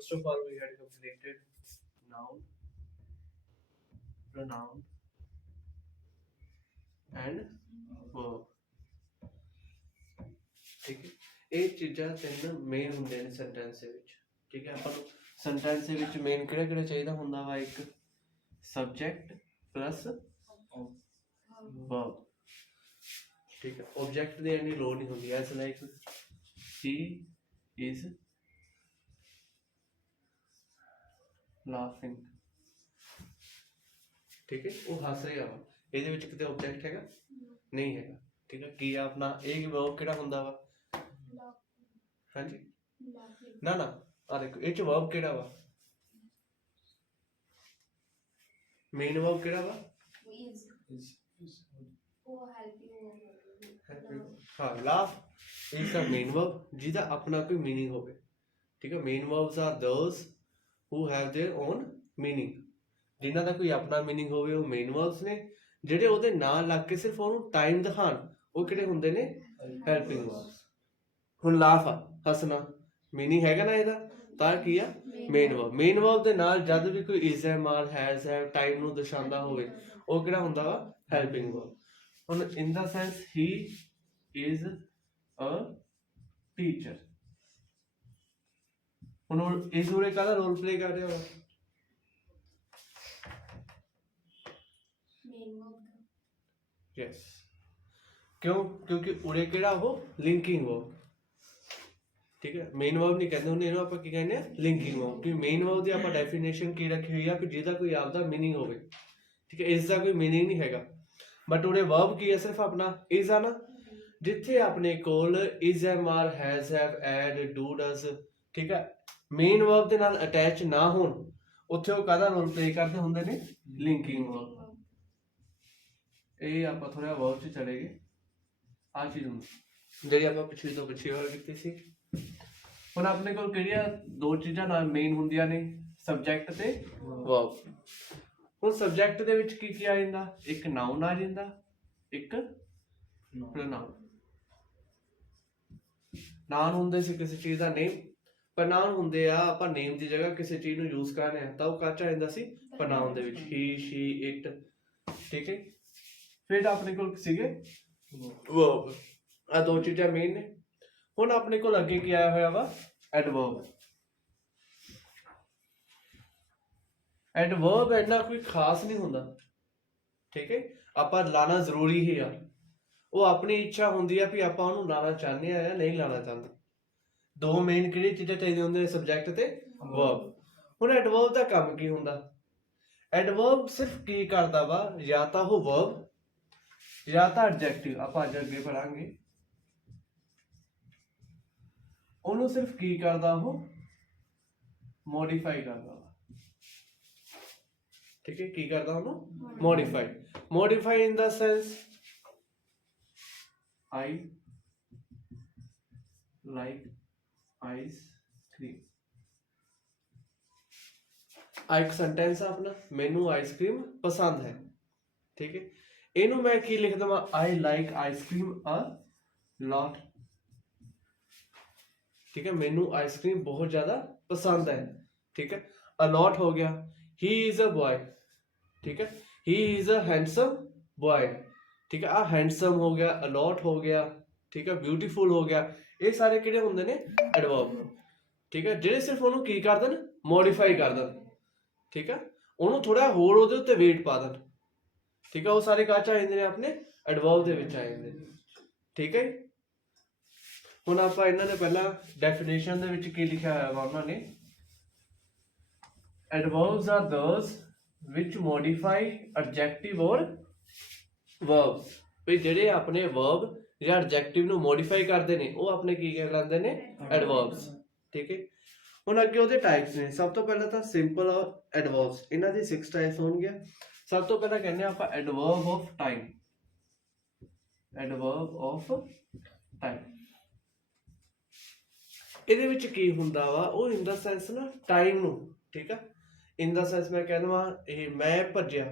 First of all, we had completed noun, pronoun, and verb. ठीक है, ਇਹ ਚੀਜ਼ਾਂ ਤਿੰਨ ਮੇਨ ਹੁੰਦੇ ਨੇ ਸੈਂਟੈਂਸ ਦੇ ਵਿੱਚ। ਠੀਕ ਹੈ, ਆਪਾਂ ਨੂੰ ਸੈਂਟੈਂਸ ਦੇ ਵਿੱਚ ਮੇਨ ਕਿਹੜਾ ਕਿਹੜਾ ਚਾਹੀਦਾ ਹੁੰਦਾ ਵਾ? ਇੱਕ ਸਬਜੈਕਟ ਪਲੱਸ verb। ਠੀਕ ਹੈ, ਆਬਜੈਕਟ ਦੀ ਇੰਨੀ ਲੋੜ ਨਹੀਂ ਹੁੰਦੀ। S like he is laughing। ਠੀਕ ਹੈ, ਉਹ ਹੱਸ ਰਿਹਾ ਵਾ, ਇਹਦੇ ਵਿੱਚ ਕਿਤੇ ਆਬਜੈਕਟ ਹੈਗਾ? ਨਹੀਂ ਹੈਗਾ। ਠੀਕ ਹੈ, ਕੀ ਆ ਆਪਣਾ ਇਹ verb ਕਿਹੜਾ ਹੁੰਦਾ ਵਾ? ਹਾਂਜੀ ਨਾ ਨਾ, ਆ ਦੇਖੋ ਇਹ ਚ verb ਕਿਹੜਾ ਵਾ? ਮੇਨ verb ਕਿਹੜਾ ਵਾ? ਹਾਂ, laugh is the main verb ਜਿਹਦਾ ਆਪਣਾ ਕੋਈ meaning ਹੋਵੇ। ਠੀਕ ਹੈ, main verbs are those who have their own meaning। ਜਿਨ੍ਹਾਂ ਦਾ ਕੋਈ ਆਪਣਾ meaning ਹੋਵੇ ਉਹ main verbs ਨੇ। ਜਿਹੜੇ ਉਹਦੇ ਨਾਲ ਲੱਗ ਕੇ ਸਿਰਫ ਉਹਨੂੰ ਟਾਈਮ ਦਿਖਾਣ ਉਹ ਕਿਹੜੇ ਹੁੰਦੇ ਨੇ? helping verbs। ਹੁਣ laugh ਆ, ਹੱਸਣਾ, meaning ਹੈਗਾ ਨਾ ਇਹਦਾ, ਤਾਂ ਕੀ ਆ? Main verb। ਮੇਨ verb ਦੇ ਨਾਲ ਜਦ ਵੀ ਕੋਈ is ਹੈ, are, has ਹੈ, ਟਾਈਮ ਨੂੰ ਦਰਸਾਉਂਦਾ ਹੋਵੇ ਉਹ ਕਿਹੜਾ ਹੁੰਦਾ ਵਾ? helping verb। ਹੁਣ in the sense he is a teacher। ਹੁਣ ਇਸ ਉਰੇ ਕਾਹਦਾ ਰੋਲ ਪਲੇ ਕਰ ਰਿਹਾ ਵਾ? ਯੈਸ, ਕਿਉਂ? ਕਿਉਂਕਿ ਉਰੇ ਕਿਹੜਾ ਉਹ ਲਿੰਕਿੰਗ verb। ਠੀਕ ਹੈ, ਮੇਨ verb ਨਹੀਂ ਕਹਿੰਦੇ ਹੁੰਦੇ ਇਹਨੂੰ, ਆਪਾਂ ਕੀ ਕਹਿੰਦੇ ਆ? Linking verb। ਕਿ ਮੇਨ verb ਦੀ ਆਪਾਂ ਡੈਫੀਨੇਸ਼ਨ ਕੀ ਰੱਖੀ ਹੋਈ ਆ ਕਿ ਜਿਹਦਾ ਕੋਈ ਆਪਦਾ ਮੀਨਿੰਗ ਹੋਵੇ। ਠੀਕ ਹੈ, ਇਸ ਦਾ ਕੋਈ ਮੀਨਿੰਗ ਨਹੀਂ ਹੈਗਾ, ਬਟ ਉਰੇ verb ਕੀ ਹੈ? ਸਿਰਫ ਆਪਣਾ is ਆ ਨਾ। ਜਿੱਥੇ ਆਪਣੇ ਕੋਲ is am are has have add do does, ਠੀਕ ਹੈ, ਮੇਨ verb ਦੇ ਨਾਲ ਅਟੈਚ ਨਾ ਹੋਣ ਉੱਥੇ ਉਹ ਕਾਹਦਾ ਰੋਲ ਪਲੇ ਕਰਦੇ ਹੁੰਦੇ ਨੇ? Linking verb। ਇਹ ਆਪਾਂ ਥੋੜਾ verb 'ਚ ਚਲੇ ਗਏ। ਆ ਚੀਜ਼ ਹੁੰਦੀ ਜਿਹੜੀ ਆਪਾਂ ਪਿਛਲੀ ਤੋਂ ਪਿੱਛੇ ਵਾਰ ਕੀਤੀ ਸੀ। ਹੁਣ ਆਪਣੇ ਕੋਲ ਕਿਹੜੀਆਂ ਦੋ ਚੀਜ਼ਾਂ ਨਾਲ ਮੇਨ ਹੁੰਦੀਆਂ ਨੇ? ਸਬਜੈਕਟ ਤੇ verb। ਹੁਣ ਸਬਜੈਕਟ ਦੇ ਵਿੱਚ ਕੀ ਆ ਜਾਂਦਾ? ਇੱਕ ਨਾਉਨ ਆ ਜਾਂਦਾ, ਇੱਕ ਪ੍ਰੋਨਾਉਨ। ਨਾਉਨ ਹੁੰਦੇ ਸੀ ਕਿਸੇ ਚੀਜ਼ ਦਾ ਨੇਮ, ਪ੍ਰੋਨਾਉਨ ਹੁੰਦੇ ਆ ਆਪਾਂ ਨੇਮ ਦੀ ਜਗ੍ਹਾ ਕਿਸੇ ਚੀਜ਼ ਨੂੰ ਯੂਜ਼ ਕਰ ਰਹੇ ਆ ਤਾਂ ਉਹ ਕਾਚ ਆ ਜਾਂਦਾ ਸੀ ਪ੍ਰੋਨਾਉਨ ਦੇ ਵਿੱਚ। he she it। ਠੀਕ ਹੈ, ਫਿਰ ਆਪਣੇ ਕੋਲ ਸੀਗੇ verb। ਆ ਦੋ ਚੀਜ਼ਾਂ ਮੇਨ ਨੇ। ਹੁਣ ਆਪਣੇ ਕੋਲ ਅੱਗੇ ਕੀ ਆਇਆ ਹੋਇਆ ਵਾ? ਐਡਵਰਬ। ਐਡਵਰਬ ਇੰਨਾ ਕੋਈ ਖਾਸ ਨਹੀਂ ਹੁੰਦਾ। ਠੀਕ ਹੈ, ਆਪਾਂ ਲਾਣਾ ਜ਼ਰੂਰੀ ਹੀ ਆ। ਉਹ ਆਪਣੀ ਇੱਛਾ ਹੁੰਦੀ ਆ ਵੀ ਆਪਾਂ ਉਹਨੂੰ ਲਾਣਾ ਚਾਹੁੰਦੇ ਆ ਜਾਂ ਨਹੀਂ ਲਾਣਾ ਚਾਹੁੰਦੇ। ਦੋ ਮੇਨ ਕਿਹੜੀ ਚੀਜ਼ਾਂ ਚਾਹੀਦੀਆਂ ਹੁੰਦੀਆਂ? ਸਬਜੈਕਟ ਤੇ verb। ਹੁਣ ਐਡਵਰਬ ਦਾ ਕੰਮ ਕੀ ਹੁੰਦਾ? ਐਡਵਰਬ ਸਿਰਫ ਕੀ ਕਰਦਾ ਵਾ? ਜਾਂ ਤਾਂ ਉਹ verb ਜਾਂ ਤਾਂ ਐਡਜੈਕਟਿਵ। ਆਪਾਂ ਅੱਜ ਅੱਗੇ ਪੜਾਂਗੇ। ਉਹਨੂੰ ਸਿਰਫ ਕੀ ਕਰਦਾ? ਉਹ ਮੋਡੀਫਾਈ ਕਰਦਾ ਵਾ। ਠੀਕ ਹੈ, ਕੀ ਕਰਦਾ ਉਹਨੂੰ? Modify. Modify in the sense I like ice cream। ਆ ਇੱਕ ਸੈਂਟੈਂਸ ਆ ਆਪਣਾ, ਮੈਨੂੰ ਆਈਸਕ੍ਰੀਮ ਪਸੰਦ ਹੈ। ਠੀਕ ਹੈ, ਇਹਨੂੰ ਮੈਂ ਕੀ ਲਿਖ ਦਵਾਂ? I like ice cream a lot। ਠੀਕ ਹੈ, ਮੈਨੂੰ ਆਈਸਕ੍ਰੀਮ ਬਹੁਤ ਜ਼ਿਆਦਾ ਪਸੰਦ ਹੈ। ਠੀਕ ਹੈ, a lot ਹੋ ਗਿਆ। he is a boy। ਠੀਕ ਹੈ, he is a handsome boy। ਠੀਕ ਹੈ, ਆ ਹੈਂਡਸਮ ਹੋ ਗਿਆ, ਅਲੋਟ ਹੋ ਗਿਆ, ਠੀਕ ਹੈ, ਬਿਊਟੀਫੁਲ ਹੋ ਗਿਆ। ਇਹ ਸਾਰੇ ਕਿਹੜੇ ਹੁੰਦੇ ਨੇ? ਐਡਵਰਬ। ਠੀਕ ਹੈ, ਜਿਹੜੇ ਸਿਰਫ ਉਹਨੂੰ ਕੀ ਕਰ ਦੇਣ? ਮੋਡੀਫਾਈ ਕਰ ਦੇਣ। ਠੀਕ ਹੈ, ਉਹਨੂੰ ਥੋੜਾ ਹੋਰ ਉਹਦੇ ਉੱਤੇ ਵੇਟ ਪਾ ਦੇਣ। ਠੀਕ ਹੈ, ਉਹ ਸਾਰੇ ਕਾਚ ਆ ਜਾਂਦੇ ਨੇ ਆਪਣੇ ਐਡਵਰਬ ਦੇ ਵਿੱਚ ਆ ਜਾਂਦੇ ਨੇ। ਠੀਕ ਹੈ, ਹੁਣ ਆਪਾਂ ਇਹਨਾਂ ਨੇ ਪਹਿਲਾਂ ਡੈਫੀਨੇਸ਼ਨ ਦੇ ਵਿੱਚ ਕੀ ਲਿਖਿਆ ਹੋਇਆ ਵਾ ਉਹਨਾਂ ਨੇ? Adverbs are those which modify adjective or verbs। ਵੀ ਜਿਹੜੇ ਆਪਣੇ verb ਜਾਂ adjective ਨੂੰ modify ਕਰਦੇ ਨੇ ਉਹ ਆਪਣੇ ਕੀ ਕਹਿੰਦੇ ਨੇ? adverbs। ਠੀਕ ਹੈ, ਹੁਣ ਅੱਗੇ ਉਹਦੇ ਟਾਈਪਸ ਨੇ। ਸਭ ਤੋਂ ਪਹਿਲਾਂ ਤਾਂ ਸਿੰਪਲ ਔਰ adverbs, ਇਹਨਾਂ ਦੀ 6 ਟਾਈਪਸ ਹੋਣਗੀਆਂ। ਸਭ ਤੋਂ ਪਹਿਲਾਂ ਕਹਿੰਦੇ ਆਪਾਂ adverb of time। adverb of time ਇਹਦੇ ਵਿੱਚ ਕੀ ਹੁੰਦਾ ਵਾ? ਉਹ ਇਨ ਦਾ ਸੈਂਸ ਨਾ ਟਾਈਮ ਨੂੰ, ਠੀਕ ਆ, ਇਨ ਦਾ ਸੈਂਸ ਮੈਂ ਕਹਿੰਦਾ ਵਾ ਇਹ ਮੈਂ ਭੱਜਿਆ।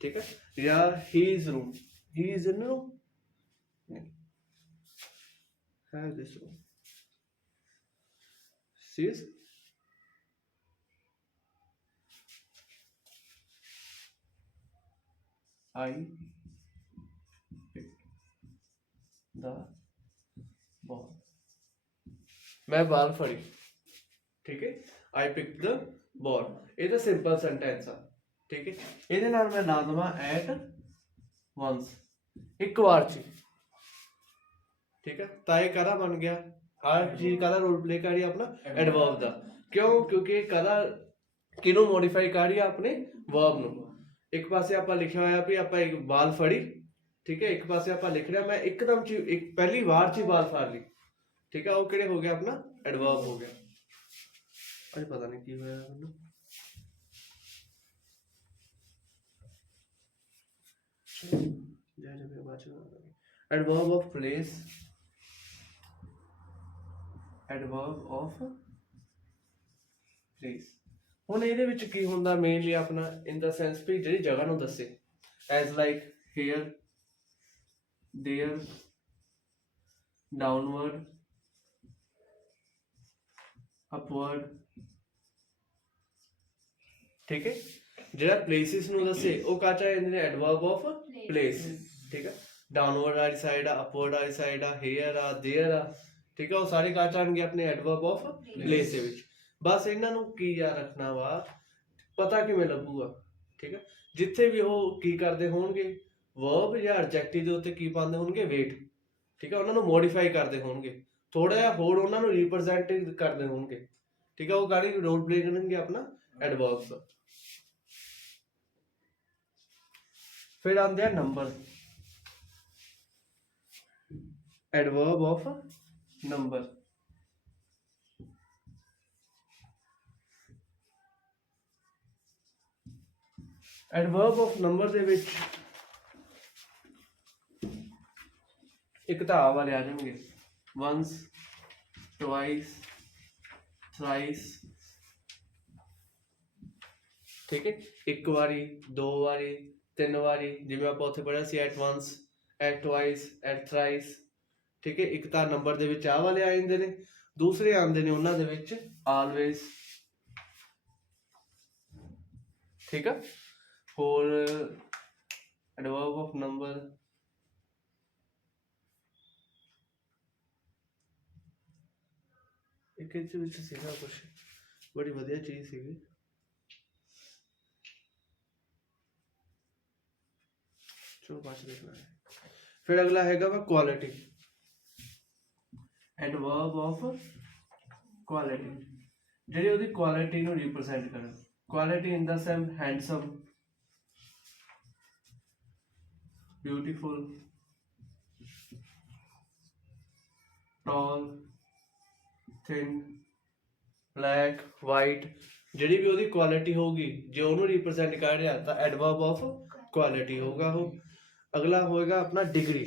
ਠੀਕ ਹੈ, ਜਾਂ he is room, he is in room, have this room, she is I picked the ball, मैं बाल फड़ी, ठीक है। I picked the ball, ਇਹ ਤਾਂ ਸਿੰਪਲ ਸੈਂਟੈਂਸ ਆ, ਠੀਕ ਹੈ। ਇਹਦੇ ਨਾਲ ਮੈਂ ਲਾ ਦਵਾਂ at once, ਇੱਕ ਵਾਰ ਚ, ਠੀਕ ਹੈ। ਤਾਂ ਇਹ ਕਾਹਦਾ ਬਣ ਗਿਆ, ਹਰ ਚੀਜ਼ ਕਾਹਦਾ ਰੋਲ ਪਲੇ ਕਰ ਰਹੀ ਹੈ, ਆਪਣਾ ਐਡਵਰਬ ਦਾ। ਕਿਉਂ, ਕਿਉਂਕਿ ਇਹ ਕਾਹਦਾ ਕਿਹਨੂੰ ਮੋਡੀਫਾਈ ਕਰ ਰਹੀ ਹੈ, ਆਪਣੇ ਵਰਬ ਨੂੰ। ਇੱਕ ਪਾਸੇ ਆਪਾਂ ਲਿਖਿਆ ਹੋਇਆ ਵੀ ਆਪਾਂ ਇੱਕ ਬਾਲ ਫੜੀ, ਠੀਕ ਹੈ। ਇੱਕ ਪਾਸੇ ਆਪਾਂ ਲਿਖ ਰਿਹਾ ਮੈਂ ਇੱਕਦਮ ਚ ਇੱਕ ਪਹਿਲੀ ਵਾਰ ਚ ਹੀ ਬਾਲ ਫੜ ਲਈ, ਠੀਕ ਹੈ। ਉਹ ਕਿਹੜੇ ਹੋ ਗਿਆ, ਆਪਣਾ ਐਡਵਰਬ ਹੋ ਗਿਆ। ਅਜੇ ਪਤਾ ਨਹੀਂ ਕੀ ਹੋਇਆ ਮੈਨੂੰ, adverb of place, adverb of place. ਹੁਣ ਇਹਦੇ ਵਿੱਚ ਕੀ ਹੁੰਦਾ ਮੇਨਲੀ ਆਪਣਾ, ਇਨ ਦਾ ਸੈਂਸ ਵੀ ਜਿਹੜੀ ਜਗ੍ਹਾ ਨੂੰ ਦੱਸੇ, as like here, there, downward, upward, ਠੀਕ ਹੈ। ਜਿਹੜਾ ਪਲੇਸਿਸ ਨੂੰ ਦੱਸੇ ਉਹ ਕਾਚਾ ਜਾਂਦੇ ਨੇ ਐਡਵਰਬ ਆਫ ਪਲੇਸ, ਠੀਕ ਹੈ। ਡਾਊਨਵਰਡ ਵਾਲੀ ਸਾਈਡ ਆ, ਅਪਵਰਡ ਵਾਲੀ ਸਾਈਡ ਆ, ਹੇਅਰ ਆ, ਦੇਅਰ ਆ, ਠੀਕ ਹੈ। ਉਹ ਸਾਰੇ ਕਾਚ ਆਣਗੇ ਆਪਣੇ ਐਡਵਰਬ ਆਫ ਪਲੇਸ ਦੇ ਵਿੱਚ। ਬਸ ਇਹਨਾਂ ਨੂੰ ਕੀ ਯਾਦ ਰੱਖਣਾ ਵਾ, ਪਤਾ ਕਿਵੇਂ ਲੱਗੂਗਾ, ਠੀਕ ਹੈ। ਜਿੱਥੇ ਵੀ ਉਹ ਕੀ ਕਰਦੇ ਹੋਣਗੇ, ਵਰਬ ਜਾਂ ਐਡਜੈਕਟਿਵ ਦੇ ਉੱਤੇ ਕੀ ਪਾਉਂਦੇ ਹੋਣਗੇ, ਵੇਟ, ਠੀਕ ਹੈ। ਉਹਨਾਂ ਨੂੰ ਮੋਡੀਫਾਈ ਕਰਦੇ ਹੋਣਗੇ, ਥੋੜਾ ਜਿਹਾ ਹੋਰ ਉਹਨਾਂ ਨੂੰ ਰਿਪਰੈਜ਼ੈਂਟ ਕਰਦੇ ਹੋਣਗੇ, ਠੀਕ ਹੈ। ਉਹ ਕਾਹਦੀ ਰੋਲ ਪਲੇ ਕਰਨਗੇ, ਆਪਣਾ ਐਡਵਰਬਸ। ਫਿਰ ਆਉਂਦੇ ਆ number, adverb of number. Adverb of number ਦੇ ਵਿੱਚ ਇੱਕ ਤਾਂ ਆ ਵਾਲੇ ਆ ਜਾਣਗੇ, once, twice, thrice, ਠੀਕ ਹੈ। ਇੱਕ ਵਾਰੀ, ਦੋ ਵਾਰੀ, ਤਿੰਨ ਵਾਰੀ, ਜਿਵੇਂ ਆਪਾਂ ਉੱਥੇ ਪੜ੍ਹਿਆ ਸੀ at once, at twice, at thrice, ਠੀਕ ਹੈ। ਇੱਕ ਤਾਂ ਨੰਬਰ ਦੇ ਵਿੱਚ ਆਹ ਵਾਲੇ ਆ ਜਾਂਦੇ ਨੇ, ਦੂਸਰੇ ਆਉਂਦੇ ਨੇ ਉਹਨਾਂ ਦੇ ਵਿੱਚ always, ਠੀਕ ਆ। ਹੋਰ ਐਡਵਰਬ ਆਫ ਨੰਬਰ, ਇੱਕ ਇਹਦੇ ਵਿੱਚ ਸੀਗਾ ਕੁਛ ਬੜੀ ਵਧੀਆ ਚੀਜ਼ ਸੀਗੀ, ਚਲੋ ਬਾਅਦ ਚ ਦੇਖਣਾ ਹੈ। ਫਿਰ ਅਗਲਾ ਹੈਗਾ ਵਾ ਕੁਆਲਿਟੀ, ਐਡਵਰਬ ਆਫ ਕੁਆਲਿਟੀ, ਜਿਹੜੀ ਉਹਦੀ ਕੁਆਲਿਟੀ ਨੂੰ ਰਿਪਰੈਜ਼ੈਂਟ ਕਰਨ। Quality in the sense handsome, beautiful, tall, thin, black, white, ਜਿਹੜੀ ਵੀ ਉਹਦੀ ਕੁਆਲਿਟੀ ਹੋਊਗੀ, ਜੇ ਉਹਨੂੰ ਰਿਪਰੈਜ਼ੈਂਟ ਕਰ ਰਿਹਾ ਤਾਂ ਐਡਵਰਬ ਆਫ ਕੁਆਲਿਟੀ ਹੋਊਗਾ ਉਹ। ਅਗਲਾ ਹੋਏਗਾ ਆਪਣਾ ਡਿਗਰੀ,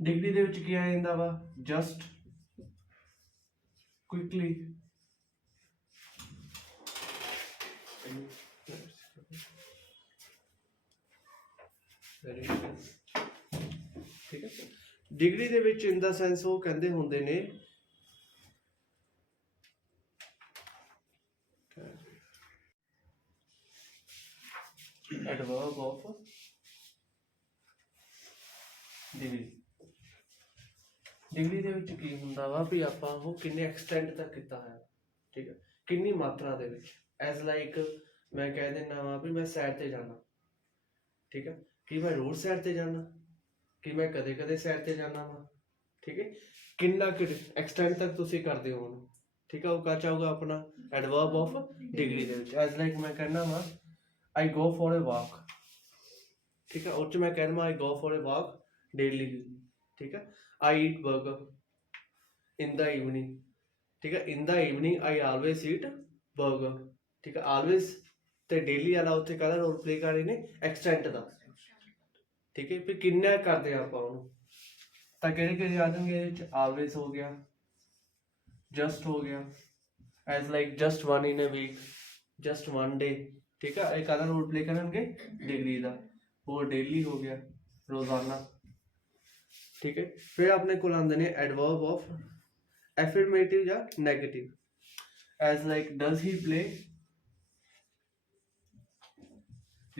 ਡਿਗਰੀ ਦੇ ਵਿੱਚ ਕੀ ਆ ਜਾਂਦਾ ਵਾ, ਜਸਟ, ਕੁਇਕਲੀ, ਠੀਕ ਹੈ। ਡਿਗਰੀ ਦੇ ਵਿੱਚ ਇਨ ਦਾ ਸੈਂਸ ਉਹ ਕਹਿੰਦੇ ਹੁੰਦੇ ਨੇ ਐਡਵਰਬ ਆਫ ਡਿਗਰੀ। ਡਿਗਰੀ ਦੇ ਵਿੱਚ ਕੀ ਹੁੰਦਾ ਵਾ ਵੀ ਆਪਾਂ ਉਹ ਕਿੰਨੇ ਐਕਸਟੈਂਟ ਤੱਕ ਕੀਤਾ ਹੋਇਆ, ਠੀਕ ਹੈ, ਕਿੰਨੀ ਮਾਤਰਾ ਦੇ ਵਿੱਚ। ਐਜ਼ ਲਾਈਕ ਮੈਂ ਕਹਿ ਦਿੰਦਾ ਵਾ ਵੀ ਮੈਂ ਸੈਰ ਤੇ ਜਾਣਾ, ਠੀਕ ਹੈ। ਕਿ ਮੈਂ ਰੋਜ਼ ਸੈਰ ਤੇ ਜਾਣਾ, ਕਿ ਮੈਂ ਕਦੇ ਕਦੇ ਸੈਰ ਤੇ ਜਾਣਾ ਵਾ, ਠੀਕ ਹੈ। ਕਿੰਨਾ ਐਕਸਟੈਂਟ ਤੱਕ ਤੁਸੀਂ ਕਰਦੇ ਹੋ ਉਹਨੂੰ, ਠੀਕ ਹੈ। ਉਹ ਕਾ ਚਾਹੂਗਾ ਆਪਣਾ ਐਡਵਰਬ ਆਫ ਡਿਗਰੀ ਦੇ ਵਿੱਚ। ਐਜ਼ ਲਾਈਕ ਮੈਂ ਕਹਿਣਾ ਵਾ ਆਈ ਗੋ ਫॉर ਅ ਵਾਕ, ਠੀਕ ਹੈ। ਉਹ 'ਚ ਮੈਂ ਕਹਿਣਾ ਆਈ go for a walk daily, ਠੀਕ ਹੈ। I eat burger in the evening, ਠੀਕ ਹੈ। In the evening I always eat burger, ਠੀਕ ਹੈ। ਆਲਵੇਜ਼ ਤੇ ਡੇਲੀ ਵਾਲਾ ਉੱਥੇ ਕਾਹਦਾ ਰੋਲ ਪਲੇ ਕਰ ਰਹੇ ਨੇ, ਐਕਸਟੈਂਟ ਦਾ, ਠੀਕ ਹੈ। ਫਿਰ ਕਿੰਨਾ ਕਰਦੇ ਆ ਆਪਾਂ ਉਹਨੂੰ, ਤਾਂ ਕਿਹੜੇ ਕਿਹੜੇ ਆ ਜਾਣਗੇ ਇਹਦੇ ਵਿੱਚ, ਆਲਵੇਜ਼ ਹੋ ਗਿਆ, ਜਸਟ ਹੋ ਗਿਆ, as like just one in a week, just one day, ਠੀਕ ਹੈ। ਇਹ ਕਾਹਦਾ ਰੋਲ ਪਲੇ ਕਰਨਗੇ, ਡਿਗਰੀ ਦਾ। ਹੋਰ ਡੇਲੀ ਹੋ ਗਿਆ, ਰੋਜ਼ਾਨਾ, ਠੀਕ ਹੈ। ਫਿਰ ਆਪਣੇ ਕੋਲ ਆਉਂਦੇ ਨੇ ਐਡਵਰਬ ਆਫ ਐਫਰਮੇਟਿਵ ਜਾਂ negative, as like does he play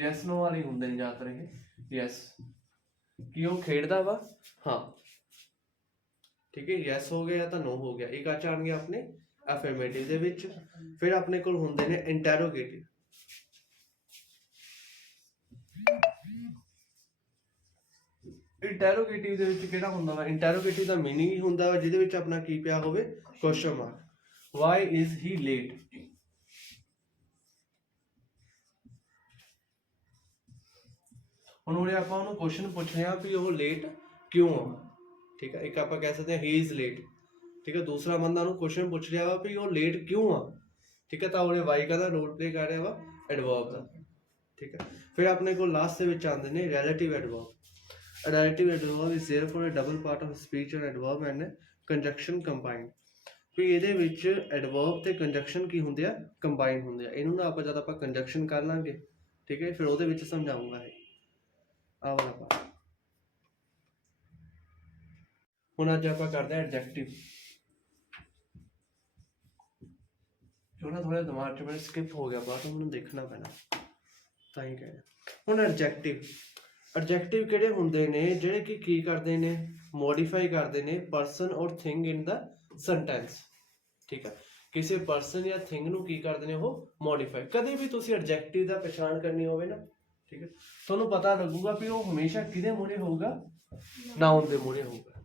yes no ਵਾਲੇ ਹੁੰਦੇ ਨੇ ਜ਼ਿਆਦਾਤਰ ਇਹ ਯੈਸ ਕਿ ਉਹ ਖੇਡਦਾ ਵਾ ਹਾਂ ਠੀਕ ਹੈ ਯੈਸ ਹੋ ਗਿਆ ਤਾਂ ਨੋ ਹੋ ਗਿਆ ਇਹ ਕਾਚ ਆਣਗੇ ਆਪਣੇ ਅਫਰਮੇਟਿਵ ਦੇ ਵਿੱਚ ਫਿਰ ਆਪਣੇ ਕੋਲ ਹੁੰਦੇ ਨੇ ਇੰਟਰੋਗੇਟਿਵ ਇੰਟਰੋਗੇਟਿਵ ਦੇ ਵਿੱਚ ਕਿਹੜਾ ਹੁੰਦਾ ਵਾ ਇੰਟਰੋਗੇਟਿਵ ਦਾ ਮੀਨਿੰਗ ਹੀ ਹੁੰਦਾ ਵਾ ਜਿਹਦੇ ਵਿੱਚ ਆਪਣਾ ਕੀ ਪਿਆ ਹੋਵੇ question mark Y is he late ਹੁਣ ਉਹਨੇ ਆਪਾਂ ਉਹਨੂੰ ਕੁਐਸਚਨ ਪੁੱਛ ਆ ਵੀ ਉਹ ਲੇਟ ਕਿਉਂ ਆ ਠੀਕ ਹੈ ਇੱਕ ਆਪਾਂ ਕਹਿ ਸਕਦੇ ਹਾਂ ਹੀ ਇਜ਼ ਲੇਟ ਠੀਕ ਹੈ ਦੂਸਰਾ ਬੰਦਾ ਉਹਨੂੰ ਕੁਐਸਚਨ ਪੁੱਛ ਰਿਹਾ ਵਾ ਵੀ ਉਹ ਲੇਟ ਕਿਉਂ ਆ ਠੀਕ ਹੈ ਤਾਂ ਉਹਨੇ ਵਾਈ ਦਾ ਰੋਲ ਪਲੇ ਕਰ ਰਿਹਾ ਵਾ ਐਡਵਰਬ ਦਾ ਠੀਕ ਹੈ ਫਿਰ ਆਪਣੇ ਕੋਲ ਲਾਸਟ ਦੇ ਵਿੱਚ ਆਉਂਦੇ ਨੇ relative adverb A relative adverb is therefore a double part of speech and adverb and conjunction combined. ਵੀ ਇਹਦੇ ਵਿੱਚ ਐਡਵਰਬ ਤੇ ਕੰਜੰਕਸ਼ਨ ਕੀ ਹੁੰਦੇ ਆ ਕੰਬਾਈਨ ਹੁੰਦੇ ਆ ਇਹਨੂੰ ਨਾ ਆਪਾਂ ਜਦ ਆਪਾਂ ਕੰਜੰਕਸ਼ਨ ਕਰ ਲਾਂਗੇ ਠੀਕ ਹੈ ਫਿਰ ਉਹਦੇ ਵਿੱਚ ਸਮਝਾਉਂਗਾ ਇਹ ਆਹ ਵਾਲਾ ਪਾਰਟ ਹੁਣ ਅੱਜ ਆਪਾਂ ਕਰਦੇ ਆ ਐਡਜੈਕਟਿਵ ਜੋ ਨਾ ਥੋੜਾ ਦਿਮਾਗ 'ਚ ਮੇਰੇ ਸਕਿਪ ਹੋ ਗਿਆ ਬਾਅਦ ਮੈਨੂੰ ਦੇਖਣਾ ਪੈਣਾ ਤਾਂ ਹੀ ਕਹਿ ਰਿਹਾ ਹੁਣ ਐਡਜੈਕਟਿਵ ਐਡਜੈਕਟਿਵ ਕਿਹੜੇ ਹੁੰਦੇ ਨੇ ਜਿਹੜੇ ਕਿ ਕੀ ਕਰਦੇ ਨੇ ਮੋਡੀਫਾਈ ਕਰਦੇ ਨੇ ਪਰਸਨ ਔਰ ਥਿੰਗ ਇਨ ਦਾ ਸੈਂਟੈਂਸ ਠੀਕ ਹੈ ਕਿਸੇ ਪਰਸਨ ਜਾਂ ਥਿੰਗ ਨੂੰ ਕੀ ਕਰਦੇ ਨੇ ਉਹ ਮੋਡੀਫਾਈ ਕਦੇ ਵੀ ਤੁਸੀਂ ਐਡਜੈਕਟਿਵ ਦਾ ਪਛਾਣ ਕਰਨੀ ਹੋਵੇ ਨਾ ਠੀਕ ਹੈ ਤੁਹਾਨੂੰ ਪਤਾ ਲੱਗੂਗਾ ਵੀ ਉਹ ਹਮੇਸ਼ਾ ਕਿਹਦੇ ਮੂਹਰੇ ਹੋਊਗਾ ਨਾਉਨ ਦੇ ਮੂਹਰੇ ਹੋਊਗਾ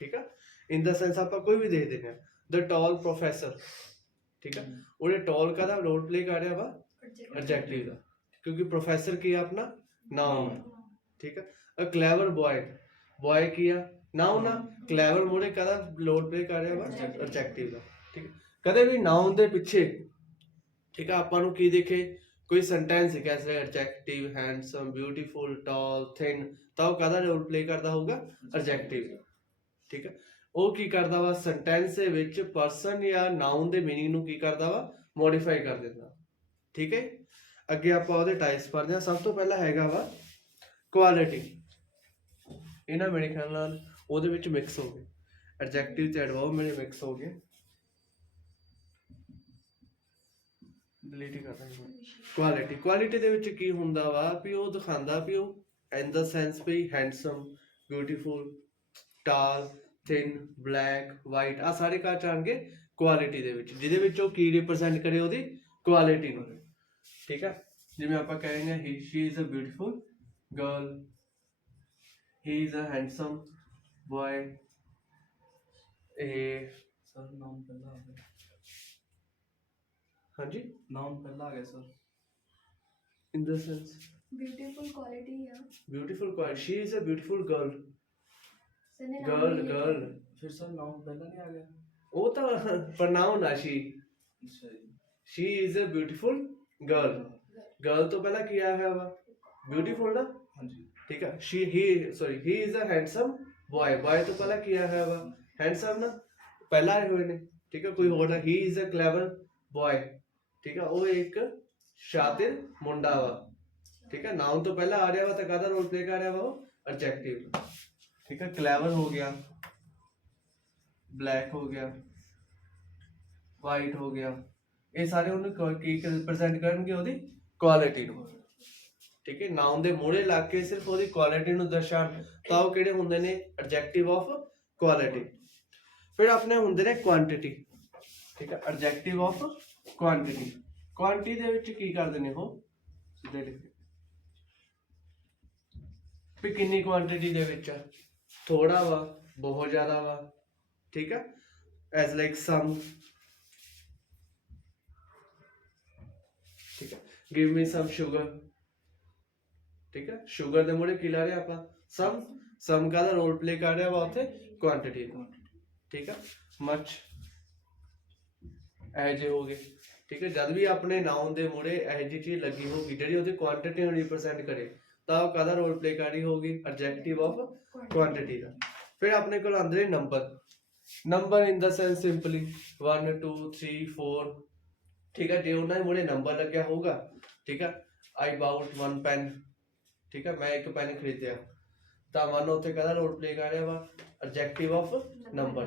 ਠੀਕ ਹੈ ਇਨ ਦਾ ਸੈਂਸ ਆਪਾਂ ਕੋਈ ਵੀ ਦੇਖ ਦਿੰਦੇ ਹਾਂ ਦ ਟਾਲ ਪ੍ਰੋਫੈਸਰ ਠੀਕ ਹੈ ਉਹਦੇ ਟਾਲ ਦਾ ਰੋਲ ਪਲੇ ਕਰ ਰਿਹਾ ਵਾ ਐਡਜੈਕਟਿਵ ਦਾ ਕਿਉਂਕਿ ਪ੍ਰੋਫੈਸਰ ਕੀ ਆ ਆਪਣਾ ਨਾउन ठीक है अ क्लेवर बॉय बॉय किया नाउन ना क्लेवर मोड़े कदा लोड प्ले कर रहा है एडजेक्टिव ਦਾ ਠੀਕ ਹੈ ਕਦੇ ਵੀ ਨਾउन ਦੇ ਪਿੱਛੇ ਠੀਕ ਹੈ ਆਪਾਂ ਨੂੰ ਕੀ ਦਿਖੇ ਕੋਈ ਸੈਂਟੈਂਸ ਹੈ ਕਿਸ ਤਰ੍ਹਾਂ ਐਡਜੈਕਟਿਵ ਹੈਂਡਸਮ ਬਿਊਟੀਫੁਲ ਟਾਲ ਥਿਨ ਤਾਂ ਉਹ ਕਦਾ ਰੋਲ ਪਲੇ ਕਰਦਾ ਹੋਊਗਾ ਐਡਜੈਕਟਿਵ ਠੀਕ ਹੈ ਉਹ ਕੀ ਕਰਦਾ ਵਾ ਸੈਂਟੈਂਸ ਦੇ ਵਿੱਚ ਪਰਸਨ ਜਾਂ ਨਾउन ਦੇ ਮੀਨਿੰਗ ਨੂੰ ਕੀ ਕਰਦਾ ਵਾ ਮੋਡੀਫਾਈ ਕਰ ਦਿੰਦਾ ਠੀਕ ਹੈ ਅੱਗੇ ਆਪਾਂ ਉਹਦੇ ਟਾਈਪਸ ਪੜ੍ਹਦੇ ਹਾਂ ਸਭ ਤੋਂ ਪਹਿਲਾਂ ਹੈਗਾ ਵਾ ਕੁਆਲਿਟੀ ਇਹਨਾਂ ਮੇਰੇ ਖਿਆਲ ਨਾਲ ਉਹਦੇ ਵਿੱਚ ਮਿਕਸ ਹੋ ਗਏ ਐਡਜੈਕਟਿਵ ਤੇ ਐਡਵਰਬ ਮੇਰੇ ਮਿਕਸ ਹੋ ਗਏ ਡਿਲੀਟ ਹੀ ਕਰਦਾ ਕੁਆਲਿਟੀ ਦੇ ਵਿੱਚ ਕੀ ਹੁੰਦਾ ਵਾ ਵੀ ਉਹ ਦਿਖਾਉਂਦਾ ਵੀ ਉਹ ਇਨ the sense we handsome beautiful tall thin black white ਆ ਸਾਰੇ ਕਾਚ ਆਣਗੇ ਕੁਆਲਿਟੀ ਦੇ ਵਿੱਚ ਜਿਹਦੇ ਵਿੱਚ ਉਹ ਕੀ ਰਿਪਰੈਜ਼ੈਂਟ ਕਰੇ ਉਹਦੀ ਕੁਆਲਿਟੀ ਨੂੰ ਠੀਕ ਹੈ ਜਿਵੇਂ ਆਪਾਂ ਕਹਿੰਦੇ ਹਾਂ she is a beautiful girl he is a handsome boy ਇਹ ਸਰ ਨਾਮ ਪਹਿਲਾਂ ਆ ਗਿਆ ਹਾਂਜੀ ਨਾਮ ਪਹਿਲਾਂ ਆ ਗਿਆ sir in the sense beautiful quality beautiful quality she is a beautiful girl girl ਫਿਰ ਸਰ ਨਾਮ ਪਹਿਲਾਂ ਨਹੀਂ ਆ ਗਿਆ ਉਹ ਤਾਂ ਪ੍ਰਨਾਉਨ ਆ she is a beautiful girl तो पहला किया है वा ब्यूटीफुल ना हाँ जी ठीक है he is a handsome boy तो पहला किया है वा handsome ना पहला आए हुए ने ठीक है कोई और ना he is a clever boy ठीक है वो एक शातिर मुंडा वा ठीक है नाउन तो पहला आ रहा वा तो कादा रोल प्ले कर रहा वा वो एडजेक्टिव ठीक है clever हो गया black हो गया white हो गया ਇਹ ਸਾਰੇ ਉਹਨੂੰ ਕੀ ਰਿਪਰੈਜ਼ੈਂਟ ਕਰਨਗੇ ਉਹਦੀ ਕੁਆਲਿਟੀ ਨੂੰ ਠੀਕ ਹੈ ਨਾउन ਦੇ ਮੂਹਰੇ ਲਾ ਕੇ ਸਿਰਫ ਉਹਦੀ ਕੁਆਲਿਟੀ ਨੂੰ ਦਰਸਾਉਣ ਤਾਂ ਉਹ ਕਿਹੜੇ ਹੁੰਦੇ ਨੇ ਐਡਜੈਕਟਿਵ ਆਫ ਕੁਆਲਿਟੀ ਫਿਰ ਆਪਣੇ ਹੁੰਦੇ ਨੇ ਕੁਆਂਟੀਟੀ ਠੀਕ ਹੈ ਐਡਜੈਕਟਿਵ ਆਫ ਕੁਆਂਟੀਟੀ ਦੇ ਵਿੱਚ ਕੀ ਕਰਦੇ ਨੇ ਉਹ ਸਿੱਧੇ ਲਿਖ ਵੀ ਕਿੰਨੀ ਕੁਆਂਟੀਟੀ ਦੇ ਵਿੱਚ ਥੋੜਾ ਵਾ ਬਹੁਤ ਜ਼ਿਆਦਾ ਵਾ ਠੀਕ ਹੈ ਐਜ਼ ਲਾਈਕ ਸਮ ठीक है give me some sugar ठीक है sugar ਦੇ ਮੂਹਰੇ ਕੀ ਲਾ ਰਹੇ ਆਪਾਂ some ਦਾ ਰੋਲ ਪਲੇ ਕਰ ਰਿਹਾ ਵਾ ਉੱਥੇ ਕੁਆਂਟੀਟੀ ਦਾ ਠੀਕ ਹੈ much ਐਜੇ ਹੋ ਗਏ ਠੀਕ ਹੈ ਜਦ ਵੀ ਆਪਣੇ ਨਾउन ਦੇ ਮੂਹਰੇ ਐਜੀ ਚੀਜ਼ ਲੱਗੀ ਹੋਗੀ ਜਿਹੜੀ ਉਹਦੀ ਕੁਆਂਟੀਟੀ ਨੂੰ ਰਿਪਰੈਜ਼ੈਂਟ ਕਰੇ ਤਾਂ ਉਹ ਕਾਹਦਾ ਰੋਲ ਪਲੇ ਕਰ ਰਹੀ ਹੋਗੀ ਐਡਜੈਕਟਿਵ ਆਫ ਕੁਆਂਟੀਟੀ ਦਾ ਫਿਰ ਆਪਣੇ ਕੋਲ ਆਉਂਦੇ ਨੇ number in the sense simply 1 2 3 4 ठीक है जे उन्होंने मुझे नंबर लग्या होगा ठीक है आई बाउट 1 पेन ठीक है मैं एक पेन खरीदया ਤਾਂ ਮਨ ਉੱਥੇ ਕਹਦਾ ਰੋਲ ਪਲੇ ਕਰ ਰਿਹਾ ਵਾ ਐਡਜੈਕਟਿਵ ਆਫ ਨੰਬਰ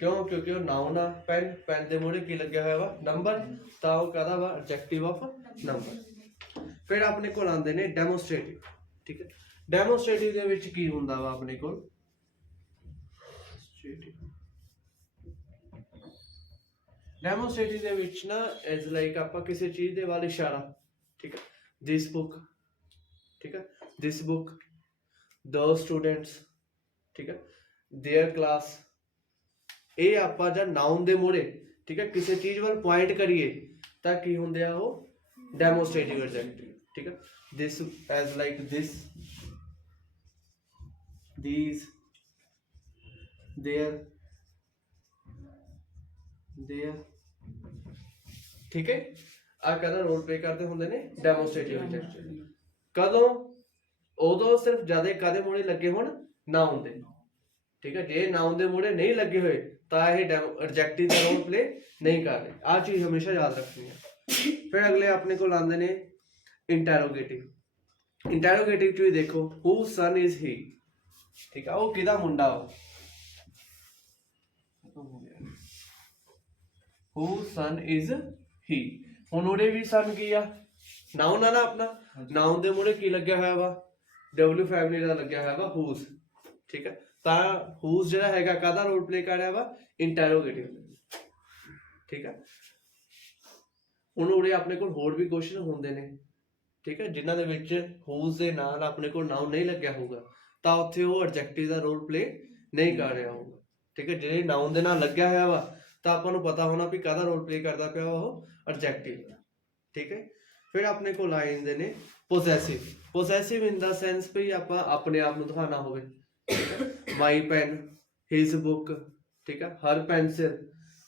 ਕਿਉਂ ਕਿਉਂਕਿ ਉਹ ਨਾउन ਆ ਪੈਨ ਦੇ ਮੂਹਰੇ ਕੀ ਲੱਗਿਆ ਹੋਇਆ ਵਾ ਨੰਬਰ ਤਾਂ ਉਹ ਕਹਦਾ ਵਾ ਐਡਜੈਕਟਿਵ ਆਫ ਨੰਬਰ ਫਿਰ ਆਪਣੇ ਕੋਲ ਆਉਂਦੇ ਨੇ ਡੈਮੋਸਟ੍ਰੇਟਿਵ, ਠੀਕ ਹੈ। ਡੈਮੋਸਟ੍ਰੇਟਿਵ ਦੇ ਵਿੱਚ ਕੀ ਹੁੰਦਾ ਵਾ ਆਪਣੇ ਕੋਲ, ਡੈਮੋਸਟ੍ਰੇਟਿਵ ਦੇ ਵਿੱਚ ਨਾ ਐਜ਼ ਲਾਈਕ ਆਪਾਂ ਕਿਸੇ ਚੀਜ਼ ਦੇ ਵੱਲ ਇਸ਼ਾਰਾ, ਠੀਕ ਹੈ, ਦਿਸ ਬੁੱਕ, ਠੀਕ ਹੈ, ਦਿਸ ਬੁੱਕ, ਦੋਜ਼ ਸਟੂਡੈਂਟਸ, ਠੀਕ ਹੈ, देयर क्लास, ਇਹ ਆਪਾਂ ਜਾਂ ਨਾउन ਦੇ ਮੂਹਰੇ, ਠੀਕ ਹੈ, ਕਿਸੇ ਚੀਜ਼ ਵੱਲ ਪੁਆਇੰਟ ਕਰੀਏ ਤਾਂ ਕੀ ਹੁੰਦੇ ਆ ਉਹ ਡੈਮੋਸਟ੍ਰੇਟਿਵ ਐਡਜੈਕਟਿਵ, ਠੀਕ ਹੈ। This as like this, these, there, there, ठीक है। ਆ ਕਦੋਂ ਰੋਲ ਪਲੇ ਕਰਦੇ ਹੁੰਦੇ ਨੇ ਡੈਮੋਸਟ੍ਰੇਟਿਵ ਐਡਜੈਕਟਿਵ, ਕਦੋਂ, ਉਦੋਂ ਸਿਰਫ ਜਿਆਦਾ ਕਾਦੇ ਮੂਹਰੇ ਲੱਗੇ ਹੋਣ, ਨਾउन ਦੇ, ਠੀਕ ਹੈ। ਜੇ ਨਾउन ਦੇ ਮੂਹਰੇ ਨਹੀਂ ਲੱਗੇ ਹੋਏ ਤਾਂ ਇਹ ਐਡਜੈਕਟਿਵ ਦਾ ਰੋਲ ਪਲੇ ਨਹੀਂ ਕਰ ਰਹੇ, ਆ ਚੀਜ਼ ਹਮੇਸ਼ਾ ਯਾਦ ਰੱਖਣੀ ਹੈ। ਫਿਰ ਅਗਲੇ ਆਪਣੇ ਕੋਲ ਆਉਂਦੇ ਨੇ ਇੰਟਰੋਗੇਟਿਵ। ਇੰਟਰੋਗੇਟਿਵ ਚ ਵੀ ਦੇਖੋ ਹੂ ਸਨ ਇਜ਼ ਹੀ, ਠੀਕ ਹੈ, ਉਹ ਕਿਹਦਾ ਮੁੰਡਾ ਵਾ, ਹੂ ਸਨ ਇਜ਼ ਹੀ। ਹੁਣ ਉਹਦੇ ਵੀ ਸਨ ਕੀ ਆ, ਨਾउन ਆ ਨਾ ਆਪਣਾ, ਨਾउन ਦੇ ਮੂਹਰੇ ਕੀ ਲੱਗਿਆ ਹੋਇਆ ਵਾ, ਡਬਲਯੂ ਫੈਮਿਲੀ ਦਾ ਲੱਗਿਆ ਹੋਇਆ ਵਾ ਹੂਜ਼, ਠੀਕ ਹੈ। ਤਾਂ ਹੂਜ਼ ਜਿਹੜਾ ਹੈਗਾ ਕਾਹਦਾ ਰੋਲ ਪਲੇ ਕਰ ਰਿਹਾ ਵਾ, ਇੰਟਰੋਗੇਟਿਵ, ਠੀਕ ਹੈ। ਹੁਣ ਉਰੇ ਆਪਣੇ ਕੋਲ ਹੋਰ ਵੀ ਕੁਐਸਚਨ ਹੁੰਦੇ ਨੇ, ਠੀਕ ਹੈ, ਜਿਨ੍ਹਾਂ ਦੇ ਵਿੱਚ ਹੂਜ਼ ਦੇ ਨਾਲ ਆਪਣੇ ਕੋਲ ਨਾउन ਨਹੀਂ ਲੱਗਿਆ ਹੋਊਗਾ ਤਾਂ ਉੱਥੇ ਉਹ ਐਡਜੈਕਟਿਵ ਦਾ ਰੋਲ ਪਲੇ ਨਹੀਂ ਕਰ ਰਿਹਾ ਹੋਊਗਾ, ਠੀਕ ਹੈ। ਜਿਹੜੇ ਨਾउन ਦੇ ਨਾਲ ਲੱਗਿਆ ਹੋਇਆ ਵਾ ਤਾਂ ਆਪਾਂ ਨੂੰ ਪਤਾ ਹੋਣਾ ਵੀ ਕਾਹਦਾ ਰੋਲ ਪਲੇ ਕਰਦਾ ਪਿਆ ਉਹ ਐਡਜੈਕਟਿਵ, ਠੀਕ ਹੈ। ਫਿਰ ਆਪਣੇ ਕੋਲ ਆ ਜਾਂਦੇ ਨੇ possessive. Possessive in the sense ਵੀ ਆਪਾਂ ਆਪਣੇ ਆਪ ਨੂੰ ਦਿਖਾਣਾ ਹੋਵੇ, ਮਾਈ ਪੈਨ, ਹਿਜ਼ ਬੁੱਕ, ਠੀਕ ਹੈ, ਹਰ ਪੈਨਸਿਲ,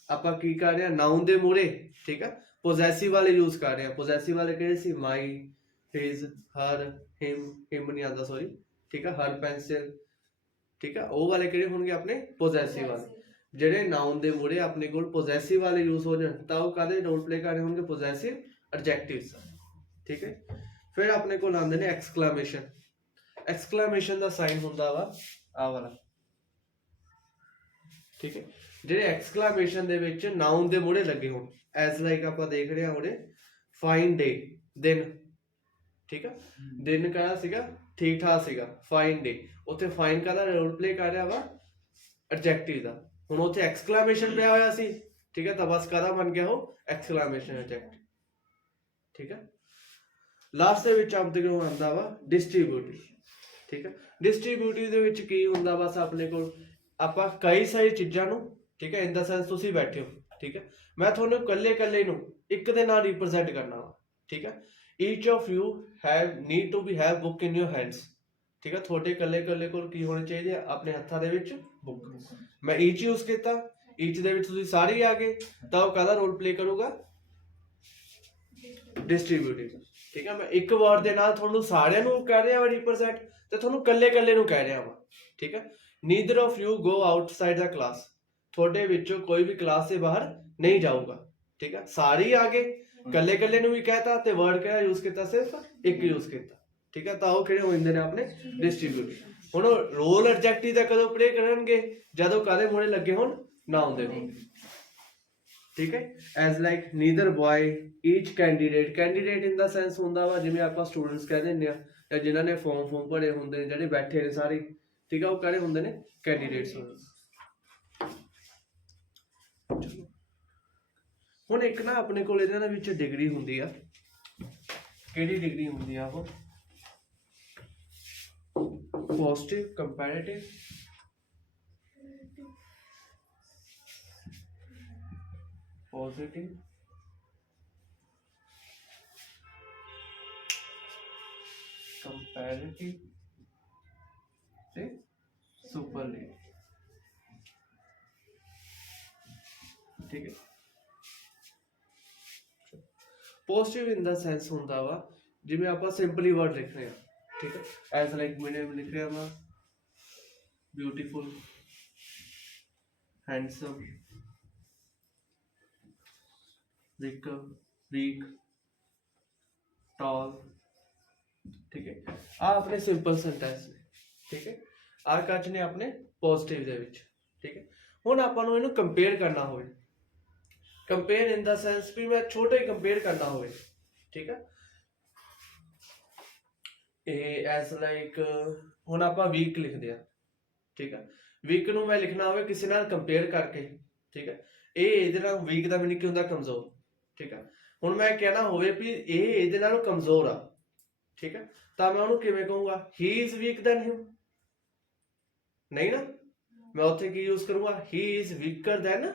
ਆਪਾਂ ਕੀ ਕਰ ਰਹੇ ਹਾਂ ਨਾउन ਦੇ ਮੂਹਰੇ, ਠੀਕ ਹੈ, ਪੋਸੈਸਿਵ ਵਾਲੇ ਯੂਜ਼ ਕਰ ਰਹੇ ਹਾਂ। ਪੋਸੈਸਿਵ ਵਾਲੇ ਕਿਹੜੇ ਸੀ, ਮਾਈ, ਹਿਜ਼, ਹਰ, ਹਿਮ ਨਹੀਂ ਆਉਂਦਾ ਸੌਰੀ, ਠੀਕ ਹੈ, ਹਰ ਪੈਨਸਿਲ, ਠੀਕ ਹੈ, ਉਹ ਵਾਲੇ ਕਿਹੜੇ ਹੋਣਗੇ ਆਪਣੇ ਪੋਸੈਸਿਵ ਵਾਲੇ। ਜਿਹੜੇ ਨਾउन ਦੇ ਮੂਹਰੇ ਆਪਣੇ ਕੋਲ ਪੋਸੈਸਿਵ ਵਾਲੇ ਯੂਜ਼ ਹੋ ਜਾਣ ਤਾਂ ਉਹ ਕਾਹਦੇ ਰੋਲ ਪਲੇ ਕਰ ਰਹੇ ਹੋਣਗੇ, ਪੋਸੈਸਿਵ ਐਡਜੈਕਟਿਵਸ, ਠੀਕ ਹੈ। ਫਿਰ ਆਪਣੇ ਕੋਲ ਆਉਂਦੇ ਨੇ ਐਕਸਕਲਾਮੇਸ਼ਨ। ਐਕਸਕਲਾਮੇਸ਼ਨ ਦਾ ਸਾਈਨ ਹੁੰਦਾ ਵਾ ਆ ਵਾਲਾ, ਠੀਕ ਹੈ। ਜਿਹੜੇ ਐਕਸਕਲਾਮੇਸ਼ਨ ਦੇ ਵਿੱਚ ਨਾउन ਦੇ ਮੂਹਰੇ ਲੱਗੇ ਹੋਣ, ਐਜ਼ ਲਾਈਕ ਆਪਾਂ ਦੇਖ ਰਹੇ ਹਾਂ ਉਹਦੇ ਫਾਈਨ ਡੇ, ਦਿਨ, ਠੀਕ ਹੈ, ਦਿਨ ਕਾਹਦਾ ਸੀਗਾ, ਠੀਕ ਠਾਕ ਸੀਗਾ, ਫਾਈਨ ਡੇ, ਉੱਥੇ ਫਾਈਨ ਕਾਹਦਾ ਰੋਲ ਪਲੇ ਕਰ ਰਿਹਾ ਵਾ, ਐਡਜੈਕਟਿਵ ਦਾ। ਹੁਣ ਉੱਥੇ ਐਕਸਕਲਾਮੇਸ਼ਨ ਪਿਆ ਹੋਇਆ ਸੀ, ਠੀਕ ਹੈ, ਤਾਂ ਬਸ ਕਾਹਦਾ ਬਣ ਗਿਆ ਉਹ ਐਕਸਕਲਾਮੇਸ਼ਨ ਐਡਜੈਕਟਿਵ, ਠੀਕ ਹੈ। ਲਾਸਟ ਦੇ ਵਿੱਚ ਆਪਣੇ ਕੋਲ ਆਉਂਦਾ ਵਾ ਡਿਸਟ੍ਰੀਬਿਊਟਿਵ, ਠੀਕ ਹੈ। ਡਿਸਟ੍ਰੀਬਿਊਟਿਵ ਦੇ ਵਿੱਚ ਕੀ ਹੁੰਦਾ, ਬਸ ਆਪਣੇ ਕੋਲ ਆਪਾਂ ਕਈ ਸਾਰੀ ਚੀਜ਼ਾਂ ਨੂੰ, ਠੀਕ ਹੈ, ਇਨ ਦਾ ਸੈਂਸ ਤੁਸੀਂ ਬੈਠੇ ਹੋ, ਠੀਕ ਹੈ, ਮੈਂ ਤੁਹਾਨੂੰ ਇਕੱਲੇ ਨੂੰ ਇੱਕ ਦੇ ਨਾਲ ਰਿਪਰੈਜ਼ੈਂਟ ਕਰਨਾ ਵਾ, ਠੀਕ ਹੈ। Each of you need to be have book in your hands, ਠੀਕ ਹੈ, ਤੁਹਾਡੇ ਇਕੱਲੇ ਕੋਲ ਕੀ ਹੋਣੇ ਚਾਹੀਦੇ ਆ, ਆਪਣੇ ਹੱਥਾਂ ਦੇ ਵਿੱਚ ਬੁੱਕ। ਮੈਂ ਈਚ ਯੂਜ਼ ਕੀਤਾ, ਈਚ ਦੇ ਵਿੱਚ ਤੁਸੀਂ ਸਾਰੇ ਹੀ ਆ ਗਏ ਤਾਂ ਉਹ ਕਾਹਦਾ ਰੋਲ ਪਲੇ ਕਰੂਗਾ, ਡਿਸਟ੍ਰੀਬਿਊਟਿਵ, ਠੀਕ ਹੈ। ਮੈਂ ਇੱਕ ਵਰਡ ਦੇ ਨਾਲ ਤੁਹਾਨੂੰ ਸਾਰਿਆਂ ਨੂੰ ਕਹਿ ਰਿਹਾ ਵਾ ਰਿਪਰੈਜ਼ੈਂਟ ਤੇ ਤੁਹਾਨੂੰ ਇਕੱਲੇ ਨੂੰ ਕਹਿ ਰਿਹਾ ਵਾ, ਠੀਕ ਹੈ। Neither of you go outside the class, ਤੁਹਾਡੇ ਵਿੱਚੋਂ ਕੋਈ ਵੀ ਕਲਾਸ ਦੇ ਬਾਹਰ ਨਹੀਂ ਜਾਊਗਾ, ਠੀਕ ਹੈ। ਸਾਰੇ ਹੀ ਆ ਗਏ, ਇਕੱਲੇ ਨੂੰ ਵੀ ਕਹਿਤਾ ਤੇ ਵਰਡ ਕਿਹੜਾ ਯੂਜ਼ ਕੀਤਾ, ਸਿਰਫ ਇੱਕ ਯੂਜ਼ ਕੀਤਾ, ਠੀਕ ਹੈ, ਤਾਂ ਉਹ ਕਿਹੜੇ ਹੋ ਜਾਂਦੇ ਨੇ ਆਪਣੇ ਡਿਸਟ੍ਰੀਬਿਊਟਿਵ। ਹੁਣ ਰੋਲ ਐਡਜੈਕਟਿਵ ਦਾ ਕਦੋਂ ਪਲੇ ਕਰਨਗੇ, ਜਦੋਂ ਕਾਹਦੇ ਮੂਹਰੇ ਲੱਗੇ ਹੋਣ, ਨਾउन ਦੇ ਹੋਣ, ਠੀਕ ਹੈ। As like neither boy, each candidate. Candidate in the sense ਹੁੰਦਾ ਵਾ ਜਿਵੇਂ ਆਪਾਂ ਸਟੂਡੈਂਟਸ ਕਹਿ ਦਿੰਦੇ ਆ, ਜਾਂ ਜਿਨ੍ਹਾਂ ਨੇ ਫਾਰਮ ਭਰੇ ਹੁੰਦੇ ਨੇ, ਜਿਹੜੇ ਬੈਠੇ ਨੇ ਸਾਰੇ, ਠੀਕ ਹੈ, ਉਹ ਕਿਹੜੇ ਹੁੰਦੇ ਨੇ, ਕੈਂਡੀਡੇਟਸ ਹੁੰਦੇ। ਹੁਣ ਇੱਕ ਨਾ ਆਪਣੇ ਕੋਲ ਇਹਨਾਂ ਦੇ ਵਿੱਚ ਡਿਗਰੀ ਹੁੰਦੀ ਆ, ਕਿਹੜੀ ਡਿਗਰੀ ਹੁੰਦੀ ਆ ਉਹ, ਪੋਜ਼ਿਟਿਵ, ਕੰਪੈਰੀਟਿਵ, ਪੋਜ਼ਿਟਿਵ, ਕੰਪੈਰੀਟਿਵ ਤੇ ਸੁਪਰਲੇਟਿਵ, ਠੀਕ ਹੈ। ਪੋਜ਼ਿਟਿਵ ਇਨ ਦਾ ਸੈਂਸ ਹੁੰਦਾ ਵਾ ਜਿਵੇਂ ਆਪਾਂ ਸਿੰਪਲੀ ਵਰਡ ਲਿਖ ਰਹੇ ਹਾਂ, ਠੀਕ ਹੈ, ਐਜ਼ ਲਾਈਕ ਮੈਨੇ ਲਿਖ ਰਿਹਾ ਵਾ ਬਿਊਟੀਫੁਲ, ਹੈਂਡਸਮ, ਵੀਕ, ਟਾਲ, ਠੀਕ ਹੈ। ਆ ਆਪਣੇ ਸਿੰਪਲ ਸੈਂਟੈਂਸ ਨੇ, ਠੀਕ ਹੈ, ਆ ਕੱਚ ਨੇ ਆਪਣੇ ਪੋਜ਼ਿਟਿਵ ਦੇ ਵਿੱਚ, ਠੀਕ ਹੈ। ਹੁਣ ਆਪਾਂ ਨੂੰ ਇਹਨੂੰ ਕੰਪੇਅਰ ਕਰਨਾ ਹੋਵੇ, ਕੰਪੇਅਰ ਇਨ ਦਾ ਸੈਂਸ ਵੀ ਮੈਂ ਛੋਟਾ ਹੀ ਕੰਪੇਅਰ ਕਰਨਾ ਹੋਵੇ, ਠੀਕ ਹੈ, ਇਹ ਐਸ ਲਾਈਕ ਹੁਣ ਆਪਾਂ ਵੀਕ ਲਿਖਦੇ ਆ, ਠੀਕ ਹੈ। ਵੀਕ ਨੂੰ ਮੈਂ ਲਿਖਣਾ ਹੋਵੇ ਕਿਸੇ ਨਾਲ ਕੰਪੇਅਰ ਕਰਕੇ, ਠੀਕ ਹੈ। ਇਹ ਇਹਦੇ ਨਾਲ ਵੀਕ ਦਾ ਮੀਨਿੰਗ ਕੀ ਹੁੰਦਾ, ਕਮਜ਼ੋਰ, ਠੀਕ ਹੈ। ਹੁਣ ਮੈਂ ਕਹਿਣਾ ਹੋਵੇ ਵੀ ਇਹ ਇਹਦੇ ਨਾਲੋਂ ਕਮਜ਼ੋਰ ਆ, ਠੀਕ ਹੈ, ਤਾਂ ਮੈਂ ਉਹਨੂੰ ਕਿਵੇਂ ਕਹੂੰਗਾ, ਹੀ ਇਜ਼ ਵੀਕ ਦੈਨ ਹਿਮ, ਨਹੀਂ ਨਾ, ਮੈਂ ਉੱਥੇ ਕੀ ਯੂਜ਼ ਕਰੂੰਗਾ, ਹੀ ਇਜ਼ ਵੀਕਰ ਦੈਨ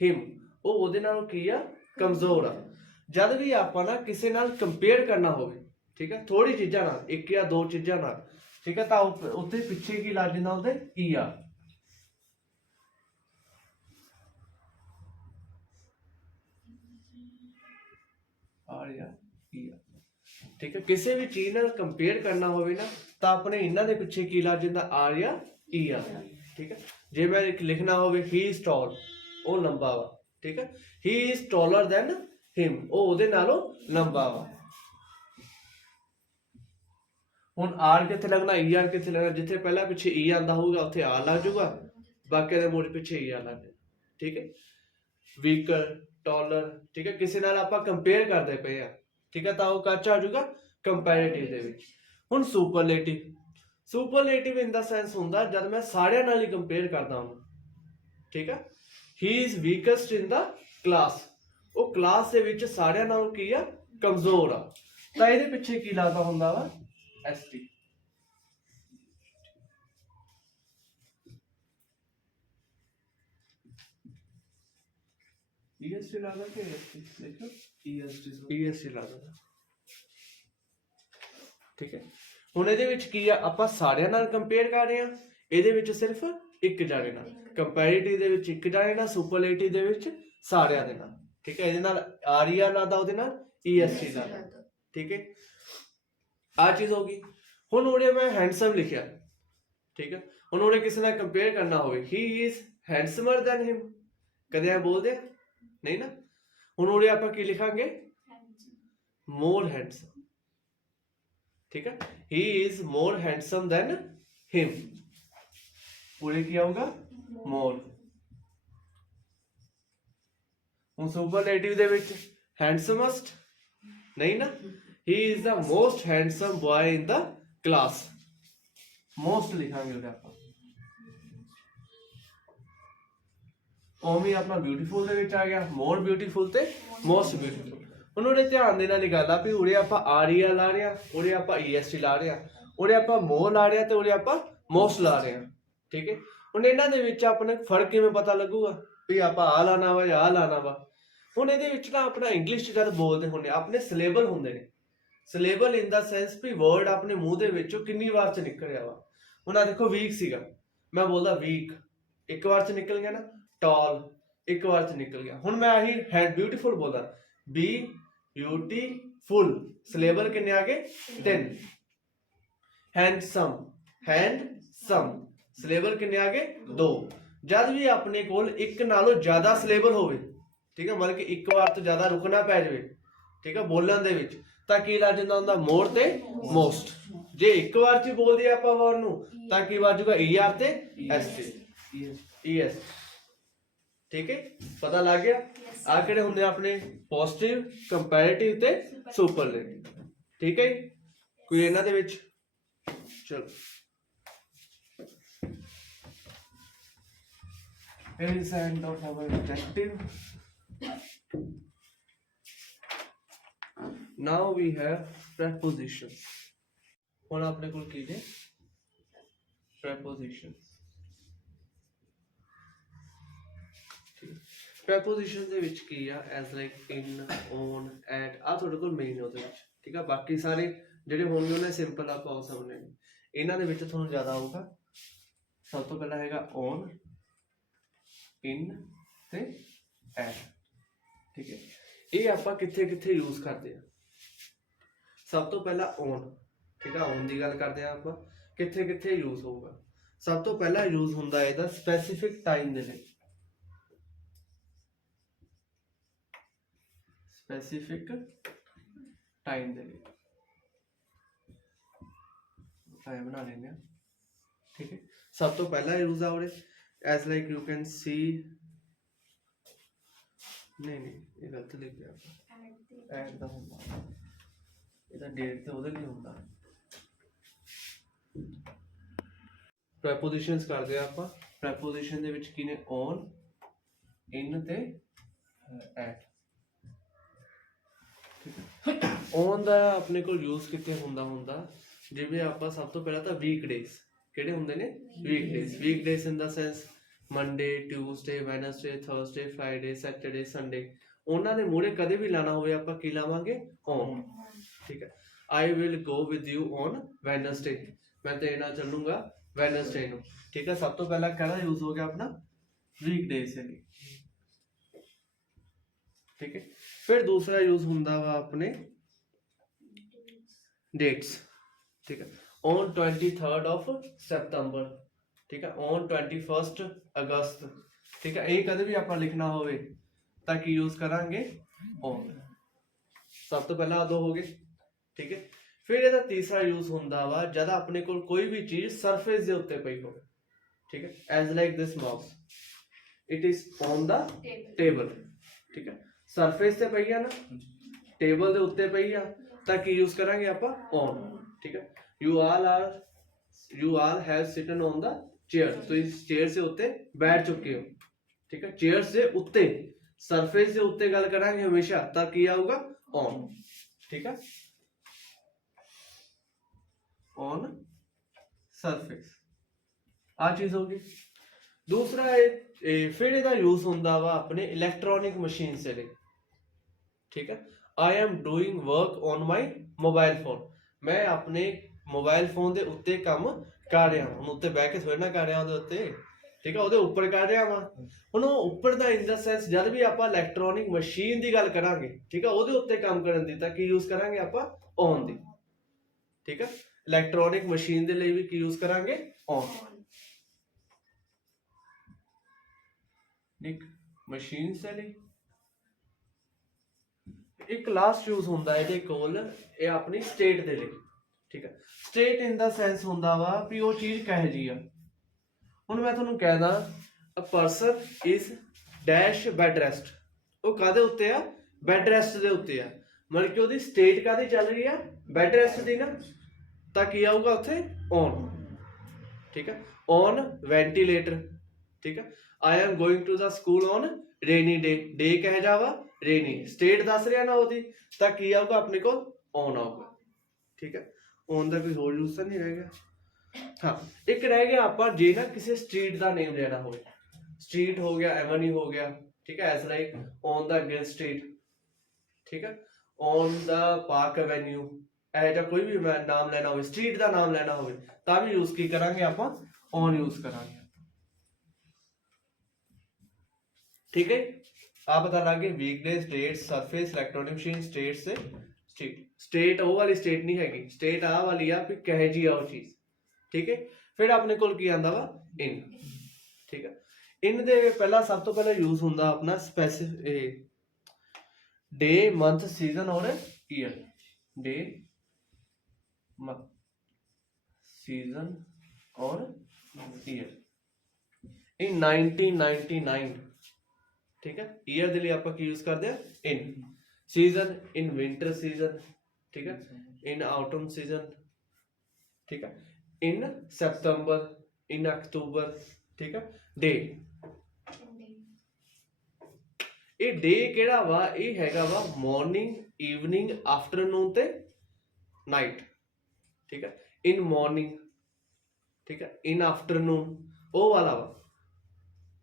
ਹਿਮ, ਉਹ ਉਹਦੇ ਨਾਲੋਂ ਕੀ ਆ, ਕਮਜ਼ੋਰ ਆ। ਜਦ ਵੀ ਆਪਾਂ ਨਾ ਕਿਸੇ ਨਾਲ ਕੰਪੇਅਰ ਕਰਨਾ ਹੋਵੇ, ਠੀਕ ਹੈ, ਥੋੜੀ ਚੀਜ਼ਾਂ ਨਾਲ, ਇੱਕ ਜਾਂ ਦੋ ਚੀਜ਼ਾਂ ਨਾਲ, ਠੀਕ ਹੈ, ਤਾਂ ਉੱਥੇ ਪਿੱਛੇ ਕੀ ਲੱਗ ਜਾਂਦਾ, ਉਹਦੇ ਈ ਆ, ਠੀਕ ਹੈ। ਕਿਸੇ ਵੀ ਚੀਜ਼ ਨਾਲ ਕੰਪੇਅਰ ਕਰਨਾ ਹੋਵੇ ਨਾ, ਤਾਂ ਆਪਣੇ ਇਹਨਾਂ ਦੇ ਪਿੱਛੇ ਕੀ ਲੱਗ ਜਾਂਦਾ, ਆਰ ਜਾਂ ਈ ਆ, ਠੀਕ ਹੈ। ਜੇ ਮੈਂ ਲਿਖਣਾ ਹੋਵੇ ਹੀ ਇਜ਼ ਟਾਲ, ਉਹ ਲੰਬਾ ਵਾ, ਠੀਕ ਹੈ, ਹੀ ਇਜ਼ ਟਾਲਰ ਦੈਨ ਹਿਮ, ਉਹ ਉਹਦੇ ਨਾਲੋਂ ਲੰਬਾ ਵਾ। ਹੁਣ ਆਰ ਕਿੱਥੇ ਲੱਗਣਾ, ਈ ਆਰ ਕਿੱਥੇ ਲੱਗਣਾ, ਜਿੱਥੇ ਪਹਿਲਾਂ ਪਿੱਛੇ ਈ ਆਂਦਾ ਹੋਊਗਾ ਉੱਥੇ ਆਰ ਲੱਗ ਜਾਊਗਾ, ਬਾਕੀ ਦੇ ਮੋੜ ਪਿੱਛੇ ਈ ਆਰ ਲੱਗ ਜਾਊਗਾ, ਠੀਕ ਹੈ। ਵੀਕਰ, ਟਾਲਰ, ਠੀਕ ਹੈ, ਕਿਸੇ ਨਾਲ ਆਪਾਂ ਕੰਪੇਅਰ ਕਰਦੇ ਪਏ ਆ, ਠੀਕ ਹੈ, ਤਾਂ ਉਹ ਕੱਚ ਆ ਜਾਊਗਾ ਕੰਪੈਰੀਟਿਵ ਦੇ ਵਿੱਚ। ਹੁਣ ਸੁਪਰਲੇਟਿਵ, ਸੁਪਰਲੇਟਿਵ ਇਨ ਦਾ ਸੈਂਸ ਹੁੰਦਾ ਜਦ ਮੈਂ ਸਾਰਿਆਂ ਨਾਲ ਹੀ ਕੰਪੇਅਰ ਕਰਦਾ ਹਾਂ, ਠੀਕ ਹੈ। He is weakest in the class, ਉਹ ਕਲਾਸ ਦੇ ਵਿੱਚ ਸਾਰਿਆਂ ਨਾਲੋਂ ਕੀ ਆ, ਕਮਜ਼ੋਰ ਆ, ਤਾਂ ਇਹਦੇ ਪਿੱਛੇ ਕੀ ਲੱਗਦਾ ਹੁੰਦਾ ਵਾ, ਐਸ ਟੀ। EST ਲੱਗਦਾ ਕਿ EST, ਦੇਖੋ EST ਲੱਗਦਾ, ਠੀਕ ਹੈ। ਹੁਣ ਇਹਦੇ ਵਿੱਚ ਕੀ ਆ, ਆਪਾਂ ਸਾਰਿਆਂ ਨਾਲ ਕੰਪੇਅਰ ਕਰ ਰਹੇ ਆ, ਇਹਦੇ ਵਿੱਚ ਸਿਰਫ ਇੱਕ ਜਾਣੇ ਨਾਲ, ਕੰਪੈਰੀਟਿਵ ਦੇ ਵਿੱਚ ਇੱਕ ਜਾਣੇ ਨਾਲ, ਸੁਪਰਲੇਟਿਵ ਦੇ ਵਿੱਚ ਸਾਰਿਆਂ ਦੇ ਨਾਲ, ਠੀਕ ਹੈ। ਇਹਦੇ ਨਾਲ ਆਰੀਆ ਲੱਗਦਾ, ਉਹਦੇ ਨਾਲ EST ਲੱਗਦਾ, ਠੀਕ ਹੈ। ਆ ਚੀਜ਼ ਹੋ ਗਈ। ਹੁਣ ਉਹਨੇ ਮੈਂ ਹੈਂਡਸਮ ਲਿਖਿਆ, ਠੀਕ ਹੈ। ਹੁਣ ਉਹਨੇ ਕਿਸੇ ਨਾਲ ਕੰਪੇਅਰ ਕਰਨਾ ਹੋਵੇ, ਹੀ ਇਜ਼ ਹੈਂਡਸਮਰ ਦੈਨ ਹਿਮ, ਕਦੇ ਐ ਬੋਲਦੇ ਨਹੀਂ ਨਾ। ਹੁਣ ਉਹਦੇ ਆਪਾਂ ਕੀ ਲਿਖਾਂਗੇ, ਮੋਰ ਹੈਂਡਸਮ, ठीक है, he is more handsome than him, पूरे क्या होगा, more। ਹੁਣ ਸੁਪਰਲੇਟਿਵ ਦੇ ਵਿੱਚ handsomest ਨਹੀਂ ਨਾ, he is the most handsome boy in the class, most ਲਿਖਾਂਗੇ ਉਹਦੇ ਆਪਾਂ। ਉਵੇਂ ਆਪਣਾ ਬਿਊਟੀਫੁਲ ਦੇ ਵਿੱਚ ਆ ਗਿਆ, more beautiful ਤੇ most beautiful। ਹੁਣ ਉਹਦੇ ਧਿਆਨ ਦੇਣ ਵਾਲੀ ਗੱਲ ਆ ਵੀ ਉਰੇ ਆਪਾਂ ਆਰੀਆ ਲਾ ਰਹੇ ਆ, ਉਰੇ ਆਪਾਂ EST ਲਾ ਰਹੇ ਆ, ਉਰੇ ਆਪਾਂ ਮੋਰ ਲਾ ਰਹੇ ਆ ਤੇ ਉਰੇ ਆਪਾਂ ਮੋਸਟ ਲਾ ਰਹੇ ਆ, ਠੀਕ ਹੈ। ਹੁਣ ਇਹਨਾਂ ਦੇ ਵਿੱਚ ਆਪਣੇ ਫਰਕ ਕਿਵੇਂ ਪਤਾ ਲੱਗੂਗਾ ਵੀ ਆਪਾਂ ਆ ਲਾਣਾ ਵਾ ਜਾਂ ਆ ਲਾਣਾ ਵਾ। ਹੁਣ ਇਹਦੇ ਵਿੱਚ ਨਾ ਆਪਣਾ ਇੰਗਲਿਸ਼ 'ਚ ਜਦ ਬੋਲਦੇ ਹੁੰਦੇ ਆਪਣੇ ਸਿਲੇਬਲ ਹੁੰਦੇ ਨੇ, syllable in the sense we word ਆਪਣੇ ਮੂੰਹ ਦੇ ਵਿੱਚੋਂ ਕਿੰਨੀ ਵਾਰ 'ਚ ਨਿਕਲਿਆ ਵਾ। ਹੁਣ ਆ ਦੇਖੋ ਵੀਕ ਸੀਗਾ, ਮੈਂ ਬੋਲਦਾ ਵੀਕ, ਇੱਕ ਵਾਰ 'ਚ ਨਿਕਲ ਗਿਆ ਨਾ। ਟਾਲ ਇੱਕ ਵਾਰ 'ਚ ਨਿਕਲ ਗਿਆ। ਹੁਣ ਮੈਂ ਆਹੀ ਹੈਂਡ ਬਿਊਟੀਫੁਲ ਬੋਲਦਾ, ਬੀ ਬਿਊਟੀਫੁਲ, ਸਿਲੇਬਲ ਕਿੰਨੇ ਆ ਗਏ, 3। ਹੈਂਡਸਮ, ਹੈਂਡਸਮ, ਸਿਲੇਬਲ ਕਿੰਨੇ ਆ ਗਏ, 2। ਜਦ ਵੀ ਆਪਣੇ ਕੋਲ ਇੱਕ ਨਾਲੋਂ ਜ਼ਿਆਦਾ ਸਿਲੇਬਲ ਹੋਵੇ, ਠੀਕ ਹੈ, ਮਤਲਬ ਕਿ ਇੱਕ ਵਾਰ ਤੋਂ ਜ਼ਿਆਦਾ ਰੁਕਣਾ ਪੈ ਜਾਵੇ, ਠੀਕ ਹੈ, ਬੋਲਣ ਦੇ ਵਿੱਚ, ਤਾਂ ਕੀ ਲੱਗ ਜਾਂਦਾ ਹੁੰਦਾ, ਮੋਰ ਤੇ ਮੋਸਟ। ਜੇ ਇੱਕ ਵਾਰ 'ਚ ਬੋਲਦੇ ਆਪਾਂ ਵਰਡ ਨੂੰ ਤਾਂ ਕੀ ਵੱਜੂਗਾ, ER ਤੇ ST, ES, ਠੀਕ ਹੈ, ਪਤਾ ਲੱਗ ਗਿਆ। ਆ ਕਿਹੜੇ ਹੁੰਦੇ ਆਪਣੇ, ਪੋਜ਼ਿਟਿਵ, ਕੰਪੈਰੀਟਿਵ ਤੇ ਸੁਪਰਲੇਟਿਵ, ਠੀਕ ਹੈ। ਕੋਈ ਇਹਨਾਂ ਦੇ ਵਿੱਚ, ਚਲੋ here is the end of our objective. Now we have prepositions. ਹੁਣ ਆਪਣੇ ਕੋਲ ਕੀ ਨੇ, prepositions। preposition ਦੇ ਵਿੱਚ ਕੀ ਆ, as like in, on, at, ਆ ਤੁਹਾਡੇ ਕੋਲ ਮੇਨ ਉਹਦੇ ਵਿੱਚ, ਠੀਕ ਆ। ਬਾਕੀ ਸਾਰੇ ਜਿਹੜੇ ਹੋਣਗੇ ਉਹਨੇ ਸਿੰਪਲ ਆਪਾਂ ਉਹ ਸਭ ਨੇ, ਇਹਨਾਂ ਦੇ ਵਿੱਚ ਤੁਹਾਨੂੰ ਜ਼ਿਆਦਾ ਆਊਗਾ। ਸਭ ਤੋਂ ਪਹਿਲਾਂ ਹੈਗਾ on, in ਤੇ at, ਠੀਕ ਹੈ। ਇਹ ਆਪਾਂ ਕਿੱਥੇ ਕਿੱਥੇ ਯੂਜ਼ ਕਰਦੇ ਆ, ਸਭ ਤੋਂ ਪਹਿਲਾਂ on, ਠੀਕ ਆ, on ਦੀ ਗੱਲ ਕਰਦੇ ਆ ਆਪਾਂ, ਕਿੱਥੇ ਕਿੱਥੇ ਯੂਜ਼ ਹੋਊਗਾ। ਸਭ ਤੋਂ ਪਹਿਲਾਂ ਯੂਜ਼ ਹੁੰਦਾ ਇਹਦਾ ਸਪੈਸੀਫਿਕ ਟਾਈਮ ਦੇ ਲਈ, ਸਪੈਸੀਫਿਕ ਟਾਈਮ ਦੇ ਲਈ ਟਾਈਮ ਬਣਾ ਲੈਂਦੇ ਆ, ਠੀਕ ਹੈ। ਸਭ ਤੋਂ ਪਹਿਲਾਂ ਯੂਜ਼ ਆ ਉਰੇ, S like you can see, ਨਹੀਂ ਇਹ ਗਲਤ ਲਿਖ ਗਿਆ, ਐਡ ਦਾ ਹੁੰਦਾ, ਇਹਦਾ ਡੇਟ ਤੇ ਉਹਦੇ ਲਈ ਹੁੰਦਾ, ਪ੍ਰੈਪੋਜੀਸ਼ਨਸ ਕਰਦੇ ਆ ਆਪਾਂ। ਪ੍ਰੈਪੋਜੀਸ਼ਨ ਦੇ ਵਿੱਚ ਕੀ ਨੇ? ਔਨ, ਇਨ ਤੇ ਐਟ। ਔਨ ਦਾ ਆਪਣੇ ਕੋਲ ਯੂਜ਼ ਕਿੱਥੇ ਹੁੰਦਾ ਜਿਵੇਂ ਆਪਾਂ ਸਭ ਤੋਂ ਪਹਿਲਾਂ ਤਾਂ ਵੀਕਡੇਜ਼ ਕਿਹੜੇ ਹੁੰਦੇ ਨੇ? Weekdays. Weekdays in the sense Monday, Tuesday, Wednesday, Thursday, Friday, Saturday, Sunday. ਉਹਨਾਂ ਦੇ ਮੂਹਰੇ ਕਦੇ ਵੀ ਲਾਣਾ ਹੋਵੇ ਆਪਾਂ ਕੀ ਲਾਵਾਂਗੇ? ਔਨ। ਠੀਕ ਹੈ। I will go with you on Wednesday. ਮੈਂ ਤੇਰੇ ਨਾਲ ਚੱਲੂੰਗਾ ਵੈਨਸਡੇ ਨੂੰ। ਠੀਕ ਹੈ। ਸਭ ਤੋਂ ਪਹਿਲਾਂ ਕਿਹੜਾ ਯੂਜ਼ ਹੋ ਗਿਆ ਆਪਣਾ? ਵੀਕਡੇਜ਼ ਦੇ ਲਈ। ठीक है। फिर दूसरा यूज होंदा वा अपने डेट्स। ठीक है। ऑन 23rd ऑफ सितंबर। ठीक है। ऑन 21st अगस्त। ठीक है। ये कदे भी आप लिखना होवे तां की यूज करांगे? ऑन। सब तो पहला दो हो गए। ठीक है। फिर ਇਹਦਾ तीसरा यूज होंदा वा जद अपने कोल कोई भी चीज सरफेस ਦੇ ਉੱਤੇ ਪਈ ਹੋਵੇ। ठीक है। As like this mouse, it is on the table. ठीक है। ਸਰਫੇਸ ਤੇ ਪਈ ਆ ਨਾ, ਟੇਬਲ ਦੇ ਉੱਤੇ ਪਈ ਆ, ਤਾਂ ਕੀ ਯੂਜ਼ ਕਰਾਂਗੇ ਆਪਾਂ? ਔਨ। ਠੀਕ ਹੈ। You all have sitten on the chair. ਤੁਸੀਂ ਚੇਅਰ ਦੇ ਉੱਤੇ ਬੈਠ ਚੁੱਕੇ ਹੋ। ਠੀਕ ਹੈ। ਚੇਅਰਸ ਦੇ ਉੱਤੇ, ਸਰਫੇਸ ਦੇ ਉੱਤੇ ਗੱਲ ਕਰਾਂਗੇ ਹਮੇਸ਼ਾ, ਤਾਂ ਕੀ ਆਊਗਾ? ਔਨ। ਠੀਕ ਹੈ। ਔਨ ਸਰਫੇਸ ਆ ਚੀਜ਼ ਹੋਗੀ। ਦੂਸਰਾ ਫਿਰ ਇਹਦਾ ਯੂਜ਼ ਹੁੰਦਾ ਵਾ ਆਪਣੇ ਇਲੈਕਟ੍ਰੋਨਿਕ ਮਸ਼ੀਨਸ ਦੇ ਲਈ। ठीक है। I am doing work on my mobile phone. मैं अपने मोबाइल फोन के उत्ते काम कर रहा हूँ। उत्ते बह के थोड़े ना कर रहा उत्ते। ठीक है। ਉਹਦੇ ਉੱਪਰ ਕਰ ਰਿਹਾ ਵਾ। ਹੁਣ ਉਹ ਉੱਪਰ ਦਾ ਇਨ ਦਾ ਸੈਂਸ ਜਦ ਵੀ ਆਪਾਂ ਇਲੈਕਟ੍ਰੋਨਿਕ ਮਸ਼ੀਨ ਦੀ ਗੱਲ ਕਰਾਂਗੇ, ਠੀਕ ਹੈ, ਉਹਦੇ ਉੱਤੇ ਕੰਮ ਕਰਨ ਦੀ ਤਾਂ ਕੀ ਯੂਜ਼ ਕਰਾਂਗੇ ਆਪਾਂ? On the. ਠੀਕ ਹੈ। ਇਲੈਕਟ੍ਰੋਨਿਕ ਮਸ਼ੀਨ ਦੇ ਲਈ ਵੀ ਕੀ ਯੂਜ਼ ਕਰਾਂਗੇ? ਔਨ। ਇੱਕ ਮਸ਼ੀਨ ਦੇ ਲਈ ਇੱਕ ਲਾਸਟ ਯੂਜ਼ ਹੁੰਦਾ ਇਹਦੇ ਕੋਲ, ਇਹ ਆਪਣੀ ਸਟੇਟ ਦੇ ਲਈ। ਠੀਕ ਹੈ। ਸਟੇਟ ਇਨ ਦਾ ਸੈਂਸ ਹੁੰਦਾ ਵਾ ਵੀ ਉਹ ਚੀਜ਼ ਕਹੇ ਜੀ ਆ। ਹੁਣ ਮੈਂ ਤੁਹਾਨੂੰ ਕਹਿਦਾ a person is dash bed rest. ਉਹ ਕਾਹਦੇ ਉੱਤੇ ਆ? ਬੈਡ ਰੈਸਟ ਦੇ ਉੱਤੇ ਆ। ਮਤਲਬ ਕਿ ਉਹਦੀ ਸਟੇਟ ਕਾਹਦੀ ਚੱਲ ਰਹੀ ਆ? ਬੈਡ ਰੈਸਟ ਦੀ ਨਾ। ਤਾਂ ਕੀ ਆਊਗਾ ਉੱਥੇ? ਔਨ। ਠੀਕ ਹੈ। On ventilator. ਠੀਕ ਹੈ। I am going to the school on rainy day. Day कह जावा? रेनी। स्टेट दस रहा ना ਉਹਦੀ, ਤਾਂ ਕੀ ਆਊਗਾ ਆਪਣੇ ਕੋਲ? ਔਨ ਆਊਗਾ। ਠੀਕ ਹੈ। ਔਨ ਦਾ ਕੋਈ ਹੋਰ ਯੂਜ਼ ਤਾਂ ਨਹੀਂ ਰਹਿ ਗਿਆ। ਹਾਂ, ਇੱਕ ਰਹਿ ਗਿਆ ਆਪਾਂ ਜੇ ਨਾ ਕਿਸੇ ਸਟਰੀਟ ਦਾ ਨੇਮ ਲੈਣਾ ਹੋਵੇ। ਸਟਰੀਟ ਹੋ ਗਿਆ, ਐਵਨਿਊ ਹੋ ਗਿਆ। ਠੀਕ ਹੈ। As like on the Gill street. ਠੀਕ ਹੈ। On the park avenue. ਇਹ ਜਾਂ ਕੋਈ ਵੀ ਨਾਮ ਲੈਣਾ ਹੋਵੇ, ਸਟਰੀਟ ਦਾ ਨਾਮ ਲੈਣਾ ਹੋਵੇ, ਤਾਂ ਵੀ ਯੂਜ਼ ਕੀ ਕਰਾਂਗੇ ਆਪਾਂ? ਔਨ ਯੂਜ਼ ਕਰਾਂਗੇ। ठीक है। आप पता लगे weekdays, dates, surface, electronic machine, state से स्टेट। स्टेट वो वाली स्टेट नहीं हैगी, स्टेट आ वाली आ फिर कहे जी आ चीज। ठीक है। फिर अपने कोल की आंदा वा? इन। ठीक है। इन दे पहला सब तो पहला यूज हुंदा अपना स्पेसिफिक डे, मंथ, सीजन और ईयर। डे, मंथ, सीजन और ईयर। इन 1999। ठीक है। ईयर के लिए आप यूज करते हैं? In. Season in winter season. ठीक है। In autumn season. ठीक है। इन सितंबर, इन अक्टूबर। ठीक है। डे, ये डे केड़ा वा? ये हैगा वा मॉर्निंग, इवनिंग, आफ्टरनून ते नाइट। ठीक है। In morning. ठीक है। इन आफ्टरनून वो वाला वा।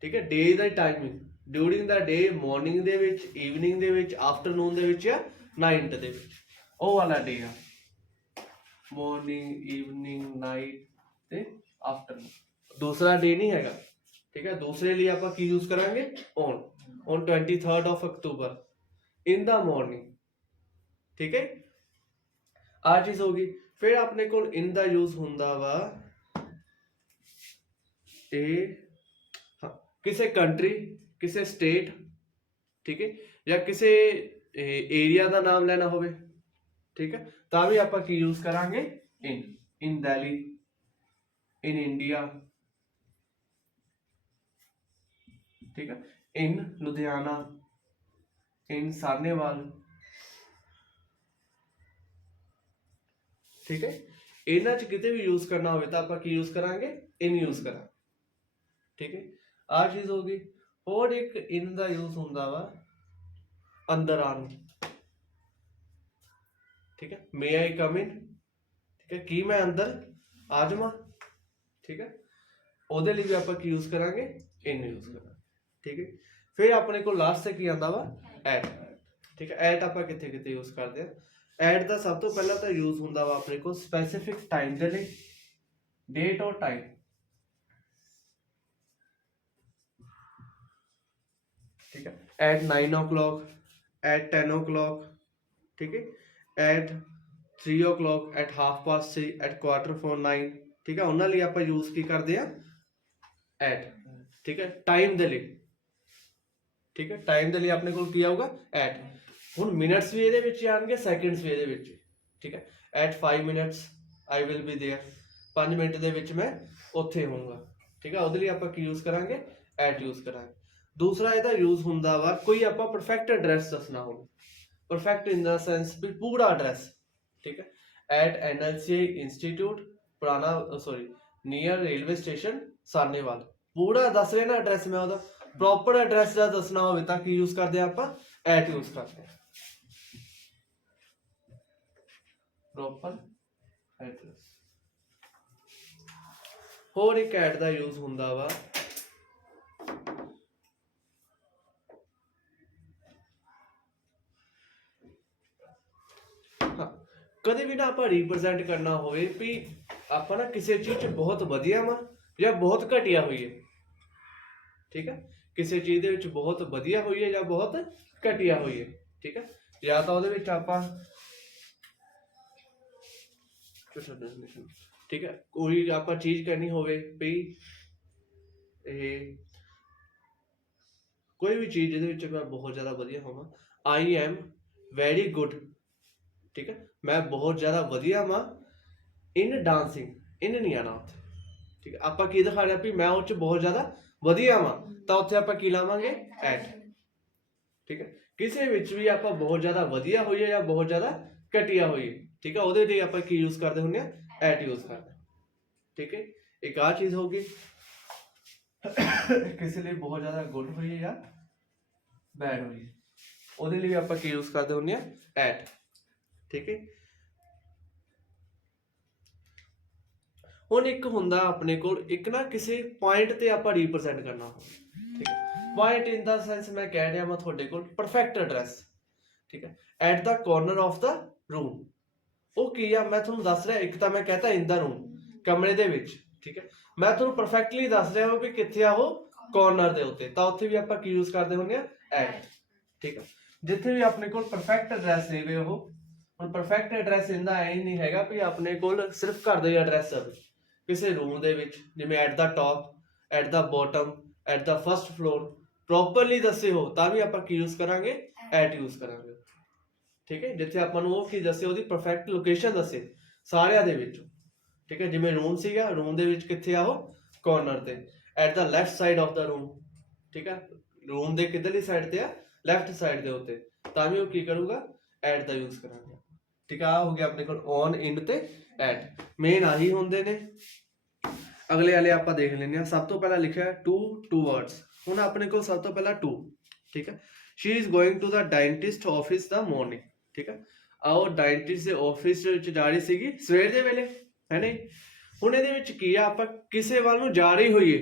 ठीक है। डे दा टाइमिंग ਡਿਊਰਿੰਗ ਦਾ ਡੇ, ਮਾਰਨਿੰਗ ਦੇ ਵਿੱਚ, ਈਵਨਿੰਗ ਦੇ ਵਿੱਚ, ਆਫਟਰਨੂਨ ਦੇ ਵਿੱਚ ਜਾਂ ਨਾਈਟ ਦੇ ਵਿੱਚ, ਉਹ ਵਾਲਾ ਡੇ ਆ। ਮਾਰਨਿੰਗ, ਈਵਨਿੰਗ, ਨਾਈਟ ਤੇ ਆਫਟਰਨੂਨ। ਦੂਸਰਾ ਡੇ ਨਹੀਂ ਹੈਗਾ। ਠੀਕ ਹੈ। ਦੂਸਰੇ ਲਈ ਆਪਾਂ ਕੀ ਯੂਜ਼ ਕਰਾਂਗੇ? On. On 23rd of October in the morning. ਠੀਕ ਹੈ। ਆ ਚੀਜ਼ ਹੋ ਗਈ। ਫਿਰ ਆਪਣੇ ਕੋਲ ਇਨ ਦਾ ਯੂਜ਼ ਹੁੰਦਾ ਵਾ ਇਹ ਕਿਸੇ ਕੰਟਰੀ, ਕਿਸੇ ਸਟੇਟ, ਠੀਕ ਹੈ, ਜਾਂ ਕਿਸੇ ਏਰੀਆ ਦਾ ਨਾਮ ਲੈਣਾ ਹੋਵੇ, ਠੀਕ ਹੈ, ਤਾਂ ਵੀ ਆਪਾਂ ਕੀ ਯੂਜ਼ ਕਰਾਂਗੇ? ਇਨ। ਇਨ ਦਿੱਲੀ, ਇਨ ਇੰਡੀਆ, ਠੀਕ ਹੈ, ਇਨ ਲੁਧਿਆਣਾ, ਇਨ ਸਾਹਨੇਵਾਲ। ठीक है। ਇਹਨਾਂ 'ਚ ਕਿਤੇ ਵੀ ਯੂਜ਼ ਕਰਨਾ ਹੋਵੇ ਤਾਂ ਆਪਾਂ ਕੀ ਯੂਜ਼ ਕਰਾਂਗੇ, ਇਨ ਯੂਜ਼ ਕਰਾਂਗੇ। ਠੀਕ ਹੈ, ਆਹ ਚੀਜ਼ ਹੋ ਗਈ। ਹੋਰ ਇੱਕ ਇਨ ਦਾ ਯੂਜ਼ ਹੁੰਦਾ ਵਾ ਅੰਦਰ ਆਉਣ ਨੂੰ। ਠੀਕ ਹੈ, ਮੇ ਆਈ ਕਮ ਇਨ। ਠੀਕ ਹੈ, ਕੀ ਮੈਂ ਅੰਦਰ ਆ ਜਾਵਾਂ। ਠੀਕ ਹੈ, ਉਹਦੇ ਲਈ ਵੀ ਆਪਾਂ ਕੀ ਯੂਜ਼ ਕਰਾਂਗੇ, ਇਨ ਯੂਜ਼ ਕਰਾਂਗੇ। ਠੀਕ ਹੈ, ਫਿਰ ਆਪਣੇ ਕੋਲ ਲਾਸਟ ਤੇ ਕੀ ਆਉਂਦਾ ਵਾ, ਐਟ। ਠੀਕ ਹੈ, ਐਟ ਆਪਾਂ ਕਿੱਥੇ ਕਿੱਥੇ ਯੂਜ਼ ਕਰਦੇ ਆ। ਐਟ ਦਾ ਸਭ ਤੋਂ ਪਹਿਲਾਂ ਤਾਂ ਯੂਜ਼ ਹੁੰਦਾ ਵਾ ਆਪਣੇ ਕੋਲ ਸਪੈਸੀਫਿਕ ਟਾਈਮ ਦੇ ਲਈ, ਡੇਟ ਔਰ ਟਾਈਮ। ठीक है, at 9 o'clock, at 10 o'clock, ठीक है, at 3 o'clock, at 3:30, at 9:15। ठीक है, उन्होंने लिए आप यूज की करते हैं at। ठीक है, टाइम दे लिए। ठीक है, टाइम दे लिए अपने को किया होगा at। हुन मिनट्स भी ਇਹਦੇ ਵਿੱਚ ਆਣਗੇ, ਸੈਕਿੰਡਸ ਵੀ ਇਹਦੇ ਵਿੱਚ। ठीक है, at 5 minutes I will be there। 5 minute ਦੇ ਵਿੱਚ ਮੈਂ ਉੱਥੇ ਹੋਊਂਗਾ। ਠੀਕ ਹੈ, ਉਹਦੇ ਲਈ ਆਪਾਂ ਕੀ ਯੂਜ਼ ਕਰਾਂਗੇ, at ਯੂਜ਼ ਕਰਾਂਗੇ। दूसरा ਇਹਦਾ यूज ਹੁੰਦਾ ਵਾ ਕੋਈ ਆਪਾਂ परफेक्ट एड्रेस ਦੱਸਣਾ ਹੋਵੇ, परफेक्ट इन द सेंस भी पूरा एड्रेस। ठीक है, एट NLCI इंस्टीट्यूट पुराना नियर रेलवे स्टेशन सानेवाल, पूरा दस रहे ना एड्रेस। मैं ਉਹਦਾ प्रॉपर एड्रेस ਦਾ ਦੱਸਣਾ ਹੋਵੇ ਤਾਂ ਕੀ ਯੂਜ਼ ਕਰਦੇ ਆਪਾਂ, ਐਟ ਯੂਜ਼ ਕਰਦੇ ਹਾਂ। Proper address. ਹੋਰ ਇੱਕ ਐਟ ਦਾ ਯੂਜ਼ ਹੁੰਦਾ ਵਾ कदे भी ना आप रिप्रजेंट करना होवे भी आप ना किसी चीज च बहुत वधिया वा या बहुत घटिया हुई है। ठीक है, किसी चीज दे विच बहुत वधिया हुई है या बहुत घटिया हुई है। ठीक है, या तो ਉਹਦੇ ਵਿੱਚ ਆਪਾਂ ठीक है कोई आप चीज करनी होवे भी कोई भी चीज ਜਿਹਦੇ ਵਿੱਚ मैं बहुत ज्यादा वधिया होवां, आई एम वेरी गुड। ठीक है, मैं बहुत ज्यादा वधिया वा इन डांसिंग, इन नहीं आना उत्थे। ठीक है, ਆਪਾਂ ਕੀ ਦਿਖਾ ਰਿਹਾ ਵੀ ਮੈਂ ਉਹ ਚ ਬਹੁਤ ਜ਼ਿਆਦਾ ਵਧੀਆ ਵਾਂ ਤਾਂ ਉੱਥੇ ਆਪਾਂ ਕੀ ਲਾਵਾਂਗੇ, ਐਟ। ਠੀਕ ਹੈ, ਕਿਸੇ ਵਿੱਚ ਵੀ ਆਪਾਂ ਬਹੁਤ ਜ਼ਿਆਦਾ ਵਧੀਆ ਹੋਈਏ ਜਾਂ ਬਹੁਤ ਜ਼ਿਆਦਾ ਘਟੀਆ ਹੋਈਏ। ਠੀਕ ਹੈ, ਉਹਦੇ ਲਈ ਆਪਾਂ ਕੀ ਯੂਜ਼ ਕਰਦੇ ਹੁੰਦੇ ਆ, ਐਟ ਯੂਜ਼ ਕਰਦੇ। ਠੀਕ ਹੈ, ਇੱਕ ਆ ਚੀਜ਼ ਹੋ ਗਈ। ਕਿਸੇ ਲਈ ਬਹੁਤ ਜ਼ਿਆਦਾ ਗੁੱਡ ਹੋਈਏ ਜਾਂ ਬੈਡ ਹੋਈਏ, ਉਹਦੇ ਲਈ ਆਪਾਂ ਕੀ ਯੂਜ਼ ਕਰਦੇ ਹੁੰਦੇ ਆ, ਐਟ। ठीक है, ਹੁਣ ਇੱਕ ਹੁੰਦਾ ਆਪਣੇ ਕੋਲ ਇੱਕ ਨਾ ਕਿਸੇ ਪੁਆਇੰਟ ਤੇ ਆਪਾਂ ਰਿਪਰੈਜ਼ੈਂਟ ਕਰਨਾ ਹੋ। ਠੀਕ ਹੈ, ਪੁਆਇੰਟ ਇਨ ਦਾ ਸੈਂਸ ਮੈਂ ਕਹਿ ਰਿਹਾ ਮੈਂ ਤੁਹਾਡੇ ਕੋਲ ਪਰਫੈਕਟ ਐਡਰੈਸ। ਠੀਕ ਹੈ, at the corner of the room. ਉਹ ਕੀ ਆ ਮੈਂ ਤੁਹਾਨੂੰ ਦੱਸ ਰਿਹਾ, ਇੱਕ ਤਾਂ ਮੈਂ ਕਹਤਾ ਇਨ ਦਾ ਰੂਮ, ਕਮਰੇ ਦੇ ਵਿੱਚ। ਠੀਕ ਹੈ, ਮੈਂ ਤੁਹਾਨੂੰ ਪਰਫੈਕਟਲੀ ਦੱਸ ਰਿਹਾ ਹਾਂ ਵੀ ਕਿੱਥੇ ਆ ਉਹ, ਕਾਰਨਰ ਦੇ ਉੱਤੇ, ਤਾਂ ਉੱਥੇ ਵੀ ਆਪਾਂ ਕੀ ਯੂਜ਼ ਕਰਦੇ ਹੁੰਦੇ ਆ, ਐਟ। ਠੀਕ ਹੈ, ਜਿੱਥੇ ਵੀ ਆਪਣੇ ਕੋਲ ਪਰਫੈਕਟ ਐਡਰੈਸ ਦੇਵੇ ਉਹ। ਹੁਣ ਪਰਫੈਕਟ ਐਡਰੈਸ ਇਹਦਾ ਐ ਨਹੀਂ ਹੈਗਾ ਵੀ ਆਪਣੇ ਕੋਲ ਸਿਰਫ ਘਰ ਦਾ ਹੀ ਐਡਰੈਸ ਆਵੇ, ਕਿਸੇ ਰੂਮ ਦੇ ਵਿੱਚ ਜਿਵੇਂ at the top, at the bottom, at the first floor properly ਦੱਸੇ ਹੋ ਤਾਂ ਵੀ ਆਪਾਂ ਕੀ ਯੂਜ਼ ਕਰਾਂਗੇ, ਐਟ ਯੂਜ਼ ਕਰਾਂਗੇ। ਠੀਕ ਹੈ, ਜਿੱਥੇ ਆਪਾਂ ਨੂੰ ਉਹ ਕੀ ਦੱਸੇ, ਉਹਦੀ ਪਰਫੈਕਟ ਲੋਕੇਸ਼ਨ ਦੱਸੇ ਸਾਰਿਆਂ ਦੇ ਵਿੱਚ। ਠੀਕ ਹੈ, ਜਿਵੇਂ ਰੂਮ ਸੀਗਾ, ਰੂਮ ਦੇ ਵਿੱਚ ਕਿੱਥੇ ਆ ਉਹ, ਕਾਰਨਰ ਤੇ, at the left side of the room. ਠੀਕ ਹੈ, ਰੂਮ ਦੇ ਕਿੱਧਰਲੀ ਸਾਈਡ ਤੇ ਆ, ਲੈਫਟ ਸਾਈਡ ਦੇ ਉੱਤੇ, ਤਾਂ ਵੀ ਉਹ ਕੀ ਕਰੂਗਾ, ਐਟ ਦਾ ਯੂਜ਼ ਕਰਾਂਗੇ। ਠੀਕ ਆ, ਹੋ ਗਿਆ ਆਪਣੇ ਕੋਲ ਔਨ, ਇਨ ਤੇ ਐਟ, ਮੇਨ ਆਹੀ ਹੁੰਦੇ ਨੇ। ਅਗਲੇ ਵਾਲੇ ਆਪਾਂ ਦੇਖ ਲੈਂਦੇ ਆ। ਸਭ ਤੋਂ ਪਹਿਲਾਂ ਲਿਖਿਆ ਟੂ ਵਰਡਸ। ਹੁਣ ਆਪਣੇ ਕੋਲ ਸਭ ਤੋਂ ਪਹਿਲਾਂ ਟੂ। ਠੀਕ ਹੈ, she is going to the dentist office the morning. ਠੀਕ ਹੈ, ਆਓ ਡੈਂਟਿਸਟ ਦੇ ਆਫਿਸ ਵਿੱਚ ਜਾ ਰਹੀ ਸੀਗੀ ਸਵੇਰ ਦੇ ਵੇਲੇ, ਹੈ ਨਹੀਂ। ਹੁਣ ਇਹਦੇ ਵਿੱਚ ਕੀ ਆ, ਆਪਾਂ ਕਿਸੇ ਵੱਲ ਨੂੰ ਜਾ ਰਹੀ ਹੋਈਏ।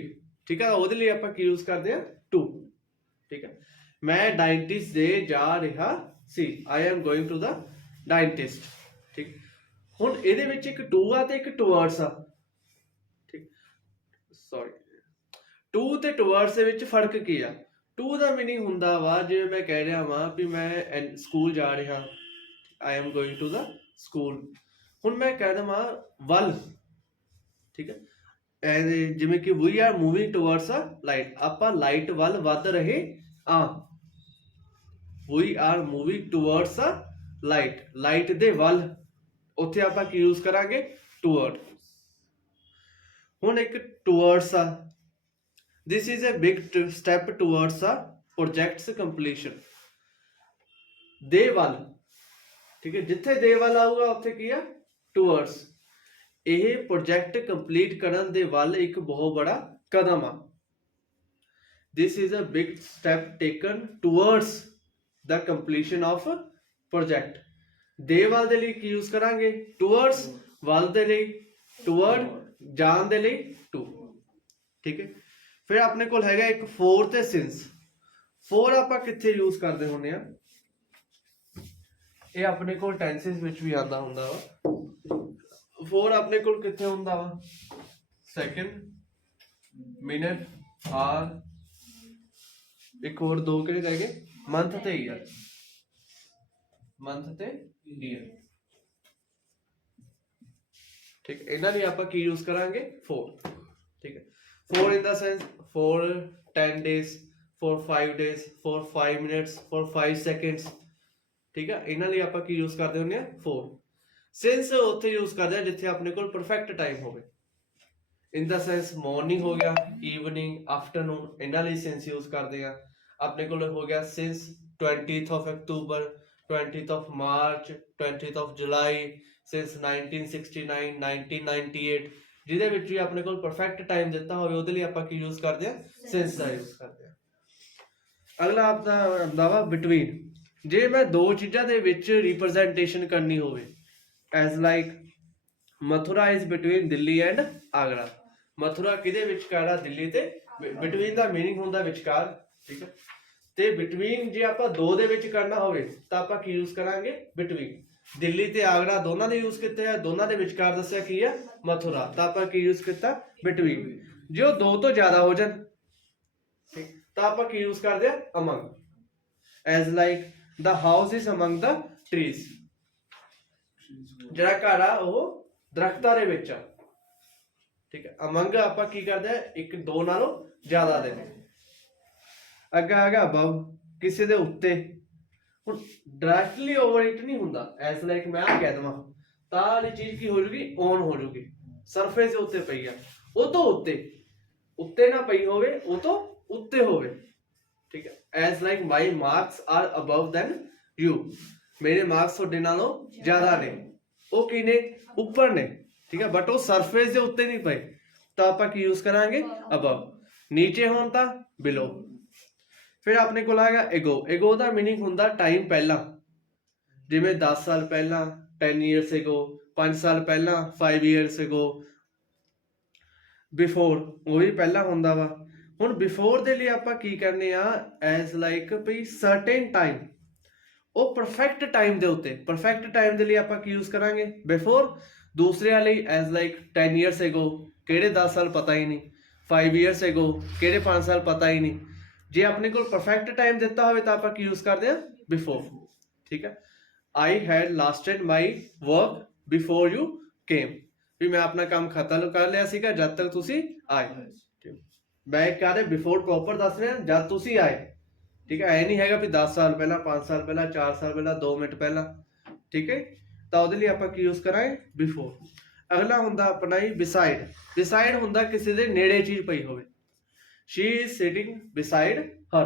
ਠੀਕ ਹੈ, ਉਹਦੇ ਲਈ ਆਪਾਂ ਕੀ ਯੂਜ਼ ਕਰਦੇ ਆ, ਟੂ। ਠੀਕ ਹੈ, ਮੈਂ ਡੈਂਟਿਸਟ ਦੇ ਜਾ ਰਿਹਾ ਸੀ, I am going to the dentist. ਠੀਕ, ਹੁਣ ਇਹਦੇ ਵਿੱਚ ਇੱਕ ਟੂ ਆ ਤੇ ਇੱਕ ਟੂਵਰਡਸ ਆ। ਠੀਕ, ਸੌਰੀ, ਟੂ ਤੇ ਟੂਵਰਡਸ ਦੇ ਵਿੱਚ ਫਰਕ ਕੀ ਆ। ਟੂ ਦਾ ਮੀਨਿੰਗ ਹੁੰਦਾ ਵਾ ਜਿਵੇਂ ਮੈਂ ਕਹਿ ਰਿਹਾ ਵਾਂ ਵੀ ਮੈਂ ਸਕੂਲ ਜਾ ਰਿਹਾ, I am going to the school. ਹੁਣ ਮੈਂ ਕਹਿ ਦੇਵਾਂ ਵੱਲ। ਠੀਕ ਹੈ, ਜਿਵੇਂ ਕਿ we are moving towards a light, ਆਪਾਂ ਲਾਈਟ ਵੱਲ ਵੱਧ ਰਹੇ ਆ। We are moving towards a light, light ਦੇ ਵੱਲ, ਉੱਥੇ ਆਪਾਂ ਕੀ ਯੂਜ਼ ਕਰਾਂਗੇ, ਟੂਵਰਡ। ਹੁਣ ਇੱਕ ਟੂਵਰਡਸ ਆ, this is a big step towards a project's completion। ਦੇ ਵੱਲ। ਠੀਕ ਹੈ, ਜਿੱਥੇ ਦੇ ਵੱਲ ਆਊਗਾ ਉੱਥੇ ਕੀ ਆ, ਟੂਵਰਡਸ। ਇਹ ਪ੍ਰੋਜੈਕਟ ਕੰਪਲੀਟ ਕਰਨ ਦੇ ਵੱਲ ਇੱਕ ਬਹੁਤ ਬੜਾ ਕਦਮ ਆ। This is a big step taken towards the completion of project। ਦੇ ਵੱਲ ਦੇ ਲਈ ਕੀ ਯੂਜ਼ ਕਰਾਂਗੇ? towards, ਵੱਲ ਦੇ ਲਈ toward, ਜਾਣ ਦੇ ਲਈ to। ਠੀਕ ਹੈ, ਫਿਰ ਆਪਣੇ ਕੋਲ ਹੈਗਾ ਇੱਕ for ਤੇ since। for ਆਪਾਂ ਕਿੱਥੇ ਯੂਜ਼ ਕਰਦੇ ਹੁੰਦੇ ਆ? ਇਹ ਆਪਣੇ ਕੋਲ ਟੈਂਸਿਸ ਵਿੱਚ ਵੀ ਆਉਂਦਾ ਹੁੰਦਾ ਵਾ। for ਆਪਣੇ ਕੋਲ ਕਿੱਥੇ ਹੁੰਦਾ ਵਾ? ਸੈਕਿੰਡ, ਮਿੰਟ, ਆਰ, ਇੱਕ ਹੋਰ ਦੋ ਕਿਹੜੇ ਰਹਿ ਗਏ? ਮੰਥ ਤੇ ਈਅਰ। ਮੰਥ ਤੇ ਈਅਰ। ਠੀਕ, ਇਹਨਾਂ ਲਈ ਆਪਾਂ ਕੀ ਯੂਜ਼ ਕਰਾਂਗੇ? for। ਠੀਕ ਹੈ, for in the sense for 10 days, for 5 days, for 5 minutes, for 5 seconds। ਠੀਕ ਹੈ, ਇਹਨਾਂ ਲਈ ਆਪਾਂ ਕੀ ਯੂਜ਼ ਕਰਦੇ ਹੁੰਦੇ ਆ? for। since ਉੱਥੇ ਯੂਜ਼ ਕਰਦੇ ਆ ਜਿੱਥੇ ਆਪਣੇ ਕੋਲ ਪਰਫੈਕਟ ਟਾਈਮ ਹੋਵੇ। in the sense morning ਹੋ ਗਿਆ, evening, afternoon, ਇਹਨਾਂ ਲਈ since ਯੂਜ਼ ਕਰਦੇ ਆ। ਆਪਣੇ ਕੋਲ ਹੋ ਗਿਆ since 20th of October, 20th of March, 20th of July, since 1969, 1998, ਜਿਹਦੇ ਵਿੱਚ ਵੀ ਆਪਣੇ ਕੋਲ ਪਰਫੈਕਟ ਟਾਈਮ ਦਿੱਤਾ ਹੋਵੇ ਉਹਦੇ ਲਈ ਆਪਾਂ ਕੀ ਯੂਜ਼ ਕਰਦੇ ਆ? since ਦਾ ਯੂਜ਼ ਕਰਦੇ ਆ। ਅਗਲਾ ਆਪਦਾ ਆਉਂਦਾ ਵਾ between। ਜੇ ਮੈਂ ਦੋ ਚੀਜ਼ਾਂ ਦੇ ਵਿੱਚ ਰਿਪਰੈਜ਼ੈਂਟੇਸ਼ਨ ਕਰਨੀ ਹੋਵੇ, as like Mathura is between Delhi and Agra. Mathura ਕਿਹਦੇ ਵਿਚਕਾਰ ਆ? ਦਿੱਲੀ ਤੇ। between ਦਾ ਮੀਨਿੰਗ ਹੁੰਦਾ ਵਿਚਕਾਰ। ਠੀਕ ਹੈ, ਤੇ between ਜੇ ਆਪਾਂ ਦੋ ਦੇ ਵਿੱਚ ਕਰਨਾ ਹੋਵੇ ਤਾਂ ਆਪਾਂ ਕੀ ਯੂਜ਼ ਕਰਾਂਗੇ? between। ਦਿੱਲੀ ਤੇ ਆਗਰਾ ਦੋਨਾਂ ਦੇ ਯੂਜ਼ ਕੀਤੇ ਆ, ਦੋਨਾਂ ਦੇ ਵਿਚਕਾਰ ਦੱਸਿਆ ਕੀ ਆ? ਮਥੁਰਾ, ਤਾਂ ਆਪਾਂ ਕੀ ਯੂਜ਼ ਕੀਤਾ? between। ਜੇ ਉਹ ਦੋ ਤੋਂ ਜ਼ਿਆਦਾ ਹੋ ਜਾਣ ਤਾਂ ਆਪਾਂ ਕੀ ਯੂਜ਼ ਕਰਦੇ ਆ? among। as like the house is among the trees। ਜਿਹੜਾ ਘਰ ਆ ਉਹ ਦਰਖਤਾਂ ਦੇ ਵਿੱਚ ਆ। ਠੀਕ ਹੈ, among ਆਪਾਂ ਕੀ ਕਰਦੇ ਆ? ਇੱਕ ਦੋ ਨਾਲੋਂ ਜ਼ਿਆਦਾ ਦੇ ਨੇ। ਅੱਗਾ ਹੈਗਾ above, ਕਿਸੇ ਦੇ ਉੱਤੇ। ਹੁਣ ਡਾਇਰੈਕਟਲੀ ਓਵਰ ਇਟ ਨਹੀਂ ਹੁੰਦਾ। ਐਸ ਲਾਈਕ ਮੈਂ ਆ ਕਹਿ ਦਵਾਂ ਤਾਂ ਵਾਲੀ ਚੀਜ਼ ਕੀ ਹੋ ਜੂਗੀ? ਔਨ ਹੋ ਜੂਗੀ। ਸਰਫੇਸ ਦੇ ਉੱਤੇ ਪਈ ਆ, ਉਹ ਤੋਂ ਉੱਤੇ, ਉੱਤੇ ਨਾ ਪਈ ਹੋਵੇ, ਉਹ ਤੋਂ ਉੱਤੇ ਹੋਵੇ। ਠੀਕ ਹੈ, as like my marks are above than you. ਮੇਰੇ ਮਾਰਕਸ ਤੁਹਾਡੇ ਨਾਲੋਂ ਜ਼ਿਆਦਾ ਨੇ। ਉਹ ਕੀ ਨੇ? ਉੱਪਰ ਨੇ। ਠੀਕ ਹੈ, ਬਟ ਉਹ ਸਰਫੇਸ ਦੇ ਉੱਤੇ ਨਹੀਂ ਪਏ ਤਾਂ ਆਪਾਂ ਕੀ ਯੂਜ਼ ਕਰਾਂਗੇ? ਅਬਵ। ਨੀਚੇ ਹੋਣ ਤਾਂ ਬਿਲੋ। ਫਿਰ ਆਪਣੇ ਕੋਲ ਆਏਗਾ ਏਗੋ। ਏਗੋ ਦਾ ਮੀਨਿੰਗ ਹੁੰਦਾ ਟਾਈਮ ਪਹਿਲਾਂ। ਜਿਵੇਂ 10 ਸਾਲ ਪਹਿਲਾਂ, 10 years ago, 5 ਸਾਲ ਪਹਿਲਾਂ, 5 years ago। ਬਿਫੋਰ, ਉਹ ਵੀ ਪਹਿਲਾਂ ਹੁੰਦਾ ਵਾ। ਹੁਣ ਬਿਫੋਰ ਦੇ ਲਈ ਆਪਾਂ ਕੀ ਕਰਨੇ ਆ? ਐਜ਼ ਲਾਈਕ ਵੀ ਸਰਟੇਨ ਟਾਈਮ, ਉਹ ਪਰਫੈਕਟ ਟਾਈਮ ਦੇ ਉੱਤੇ। ਪਰਫੈਕਟ ਟਾਈਮ ਦੇ ਲਈ ਆਪਾਂ ਕੀ ਯੂਜ਼ ਕਰਾਂਗੇ? ਬਿਫੋਰ। ਦੂਸਰਿਆਂ ਲਈ ਐਜ਼ ਲਾਈਕ 10 years ago, ਕਿਹੜੇ 10 ਸਾਲ ਪਤਾ ਹੀ ਨਹੀਂ। 5 years ago, ਕਿਹੜੇ 5 ਸਾਲ ਪਤਾ ਹੀ ਨਹੀਂ। ਜੇ ਆਪਣੇ ਕੋਲ ਪਰਫੈਕਟ ਟਾਈਮ ਦਿੱਤਾ ਹੋਵੇ ਤਾਂ ਆਪਾਂ ਕੀ ਯੂਜ਼ ਕਰਦੇ ਆ? ਬਿਫੋਰ। ਠੀਕ ਹੈ, I had lasted my work before you came. ਵੀ ਮੈਂ ਆਪਣਾ ਕੰਮ ਖਤਮ ਕਰ ਲਿਆ ਸੀਗਾ ਜਦ ਤੱਕ ਤੁਸੀਂ ਆਏ। ਮੈਂ ਕਹਿ ਰਿਹਾ ਬਿਫੋਰ ਪ੍ਰੋਪਰ ਦੱਸ ਰਿਹਾ ਜਦ ਤੁਸੀਂ ਆਏ। ਠੀਕ ਹੈ, ਐ ਨਹੀਂ ਹੈਗਾ ਵੀ 10 ਸਾਲ ਪਹਿਲਾਂ, 5 ਸਾਲ ਪਹਿਲਾਂ, 4 ਸਾਲ ਪਹਿਲਾਂ, 2 ਮਿੰਟ ਪਹਿਲਾਂ। ਠੀਕ ਹੈ, ਤਾਂ ਉਹਦੇ ਲਈ ਆਪਾਂ ਕੀ ਯੂਜ਼ ਕਰਾਂਗੇ? ਬਿਫੋਰ। ਅਗਲਾ ਹੁੰਦਾ ਆਪਣਾ ਹੀ ਬਿਸਾਈਡ। ਬਿਸਾਈਡ ਹੁੰਦਾ ਕਿਸੇ ਦੇ ਨੇੜੇ ਚੀਜ਼ ਪਈ ਹੋਵੇ। she is sitting beside her,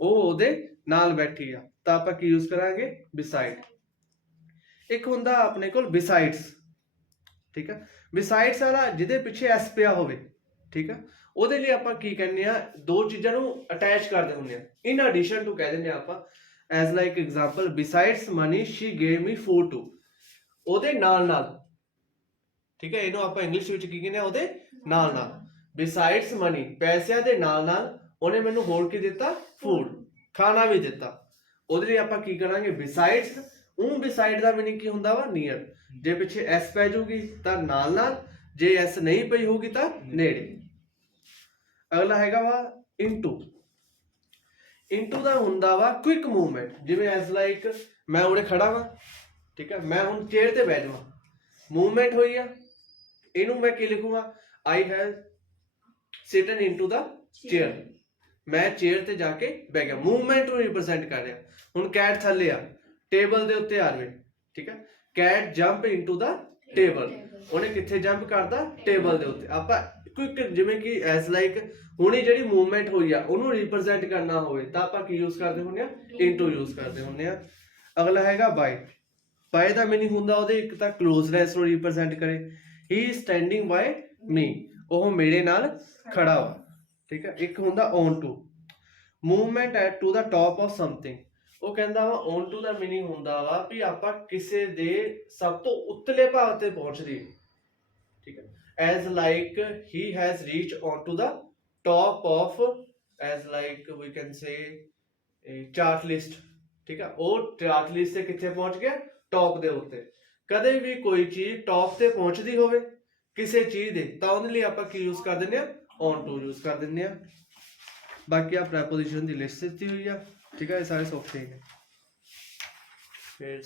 ਉਹ ਉਹਦੇ ਨਾਲ ਬੈਠੀ ਆ ਤਾਂ ਆਪਾਂ ਕੀ ਯੂਜ਼ ਕਰਾਂਗੇ? beside। ਇੱਕ ਹੁੰਦਾ ਆਪਣੇ ਕੋਲ besides। ਠੀਕ ਹੈ, besides ਵਾਲਾ ਜਿਹਦੇ ਪਿੱਛੇ s ਪਿਆ ਹੋਵੇ। ਠੀਕ ਹੈ, ਉਹਦੇ ਲਈ ਆਪਾਂ ਕੀ ਕਹਿੰਦੇ ਆ? ਦੋ ਚੀਜ਼ਾਂ ਨੂੰ ਅਟੈਚ ਕਰਦੇ ਹੁੰਦੇ ਆ। in addition to ਕਹਿ ਦਿੰਦੇ ਆ ਆਪਾਂ। as like example, besides money she gave me food too। ਉਹਦੇ ਨਾਲ ਨਾਲ। ਠੀਕ ਹੈ, ਇਹਨੂੰ ਆਪਾਂ ਇੰਗਲਿਸ਼ ਵਿੱਚ ਕੀ ਕਹਿੰਦੇ ਆ? ਉਹਦੇ ਨਾਲ ਨਾਲ। besides money, ਪੈਸਿਆਂ ਦੇ ਨਾਲ ਨਾਲ ਉਹਨੇ ਮੈਨੂੰ ਹੋਰ ਕੀ ਦਿੱਤਾ? ਫੂਡ, ਖਾਣਾ ਵੀ ਦਿੱਤਾ। ਉਹਦੇ ਲਈ ਆਪਾਂ ਕੀ ਕਰਾਂਗੇ? besides। beside ਦਾ ਮੀਨਿੰਗ ਕੀ ਹੁੰਦਾ ਵਾ? ਨੀਅਰ। ਜੇ ਪਿੱਛੇ s ਪੈ ਜਾਊਗੀ ਤਾਂ ਨਾਲ ਨਾਲ, ਜੇ s ਨਹੀਂ ਪਈ ਹੋਊਗੀ ਤਾਂ ਨੇੜੇ। ਅਗਲਾ ਹੈਗਾ ਵਾ into। into ਦਾ ਹੁੰਦਾ ਵਾ ਕੁਇਕ ਮੂਵਮੈਂਟ। ਜਿਵੇਂ ਐਸ ਲਾਈਕ ਮੈਂ ਉਰੇ ਖੜਾ ਵਾਂ। ਠੀਕ ਹੈ, ਮੈਂ ਹੁਣ ਚੇਅਰ ਤੇ ਬਹਿ ਜਾਵਾਂ, ਮੂਵਮੈਂਟ ਹੋਈ ਆ। ਇਹਨੂੰ ਮੈਂ ਕੀ ਲਿਖੂਗਾ? I have sitten into the chair. ਮੈਂ ਚੇਅਰ ਤੇ ਜਾ ਕੇ ਬਹਿ ਗਿਆ, ਮੂਵਮੈਂਟ ਨੂੰ ਰਿਪਰੈਜ਼ੈਂਟ ਕਰ ਰਿਹਾ। ਹੁਣ ਕੈਟ ਥੱਲੇ ਆ, ਟੇਬਲ ਦੇ ਉੱਤੇ ਆ ਜਾਵੇ। ਠੀਕ ਹੈ, ਕੈਟ ਜੰਪ ਇਨਟੂ ਦਾ ਟੇਬਲ। ਉਹਨੇ ਕਿੱਥੇ ਜੰਪ ਕਰਦਾ? ਟੇਬਲ ਦੇ ਉੱਤੇ। ਆਪਾਂ ਕੁਇਕ, ਜਿਵੇਂ ਕਿ ਐਸ ਲਾਈਕ ਹੁਣੀ ਜਿਹੜੀ ਮੂਵਮੈਂਟ ਹੋਈ ਆ ਉਹਨੂੰ ਰਿਪਰੈਜ਼ੈਂਟ ਕਰਨਾ ਹੋਵੇ ਤਾਂ ਆਪਾਂ ਕੀ ਯੂਜ਼ ਕਰਦੇ ਹੁੰਦੇ ਆ? ਇਨਟੂ ਯੂਜ਼ ਕਰਦੇ ਹੁੰਦੇ ਆ। ਅਗਲਾ ਹੈਗਾ ਬਾਈ। ਬਾਈ ਦਾ ਮੀਨਿੰਗ ਹੁੰਦਾ ਉਹਦੇ ਇੱਕ ਤਾਂ ਕਲੋਜ਼ਨੈਸ ਨੂੰ ਰਿਪਰੈਜ਼ੈਂਟ ਕਰੇ, he is standing by me, ਉਹ ਮੇਰੇ ਨਾਲ ਖੜਾ ਵਾ, ਠੀਕ ਹੈ। ਇੱਕ ਹੁੰਦਾ on to, movement at to the top of something, ਉਹ ਕਹਿੰਦਾ ਵਾ ਔਨ ਟੂ ਦਾ ਮੀਨਿੰਗ ਹੁੰਦਾ ਵਾ ਵੀ ਆਪਾਂ ਕਿਸੇ ਦੇ ਸਭ ਤੋਂ ਉੱਤਲੇ ਭਾਗ ਤੇ ਪਹੁੰਚ ਰਹੀ, ਠੀਕ ਹੈ। As like he has reach on to the top of, as like we can say chart list, ਠੀਕ ਹੈ। ਉਹ ਚਾਰਟ ਲਿਸਟ ਤੇ ਕਿੱਥੇ ਪਹੁੰਚ ਗਿਆ, ਟੌਪ ਦੇ ਉੱਤੇ। ਕਦੇ ਵੀ ਕੋਈ ਚੀਜ਼ ਟੌਪ ਤੇ ਪਹੁੰਚਦੀ ਹੋਵੇ ਕਿਸੇ ਚੀਜ਼ ਦੇ, ਤਾਂ ਉਹਦੇ ਲਈ ਆਪਾਂ ਕੀ ਯੂਜ਼ ਕਰ ਦਿੰਦੇ ਆ, ਔਨ ਟੂ ਯੂਜ਼ ਕਰ ਦਿੰਦੇ ਆ। ਬਾਕੀ ਆ ਪ੍ਰੈਪੋਜੀਸ਼ਨ ਦੀ ਲਿਸਟ ਦਿੱਤੀ ਹੋਈ ਆ, ਠੀਕ ਹੈ। ਇਹ ਸਾਰੇ ਸੌਖੇ ਹੈ। ਫਿਰ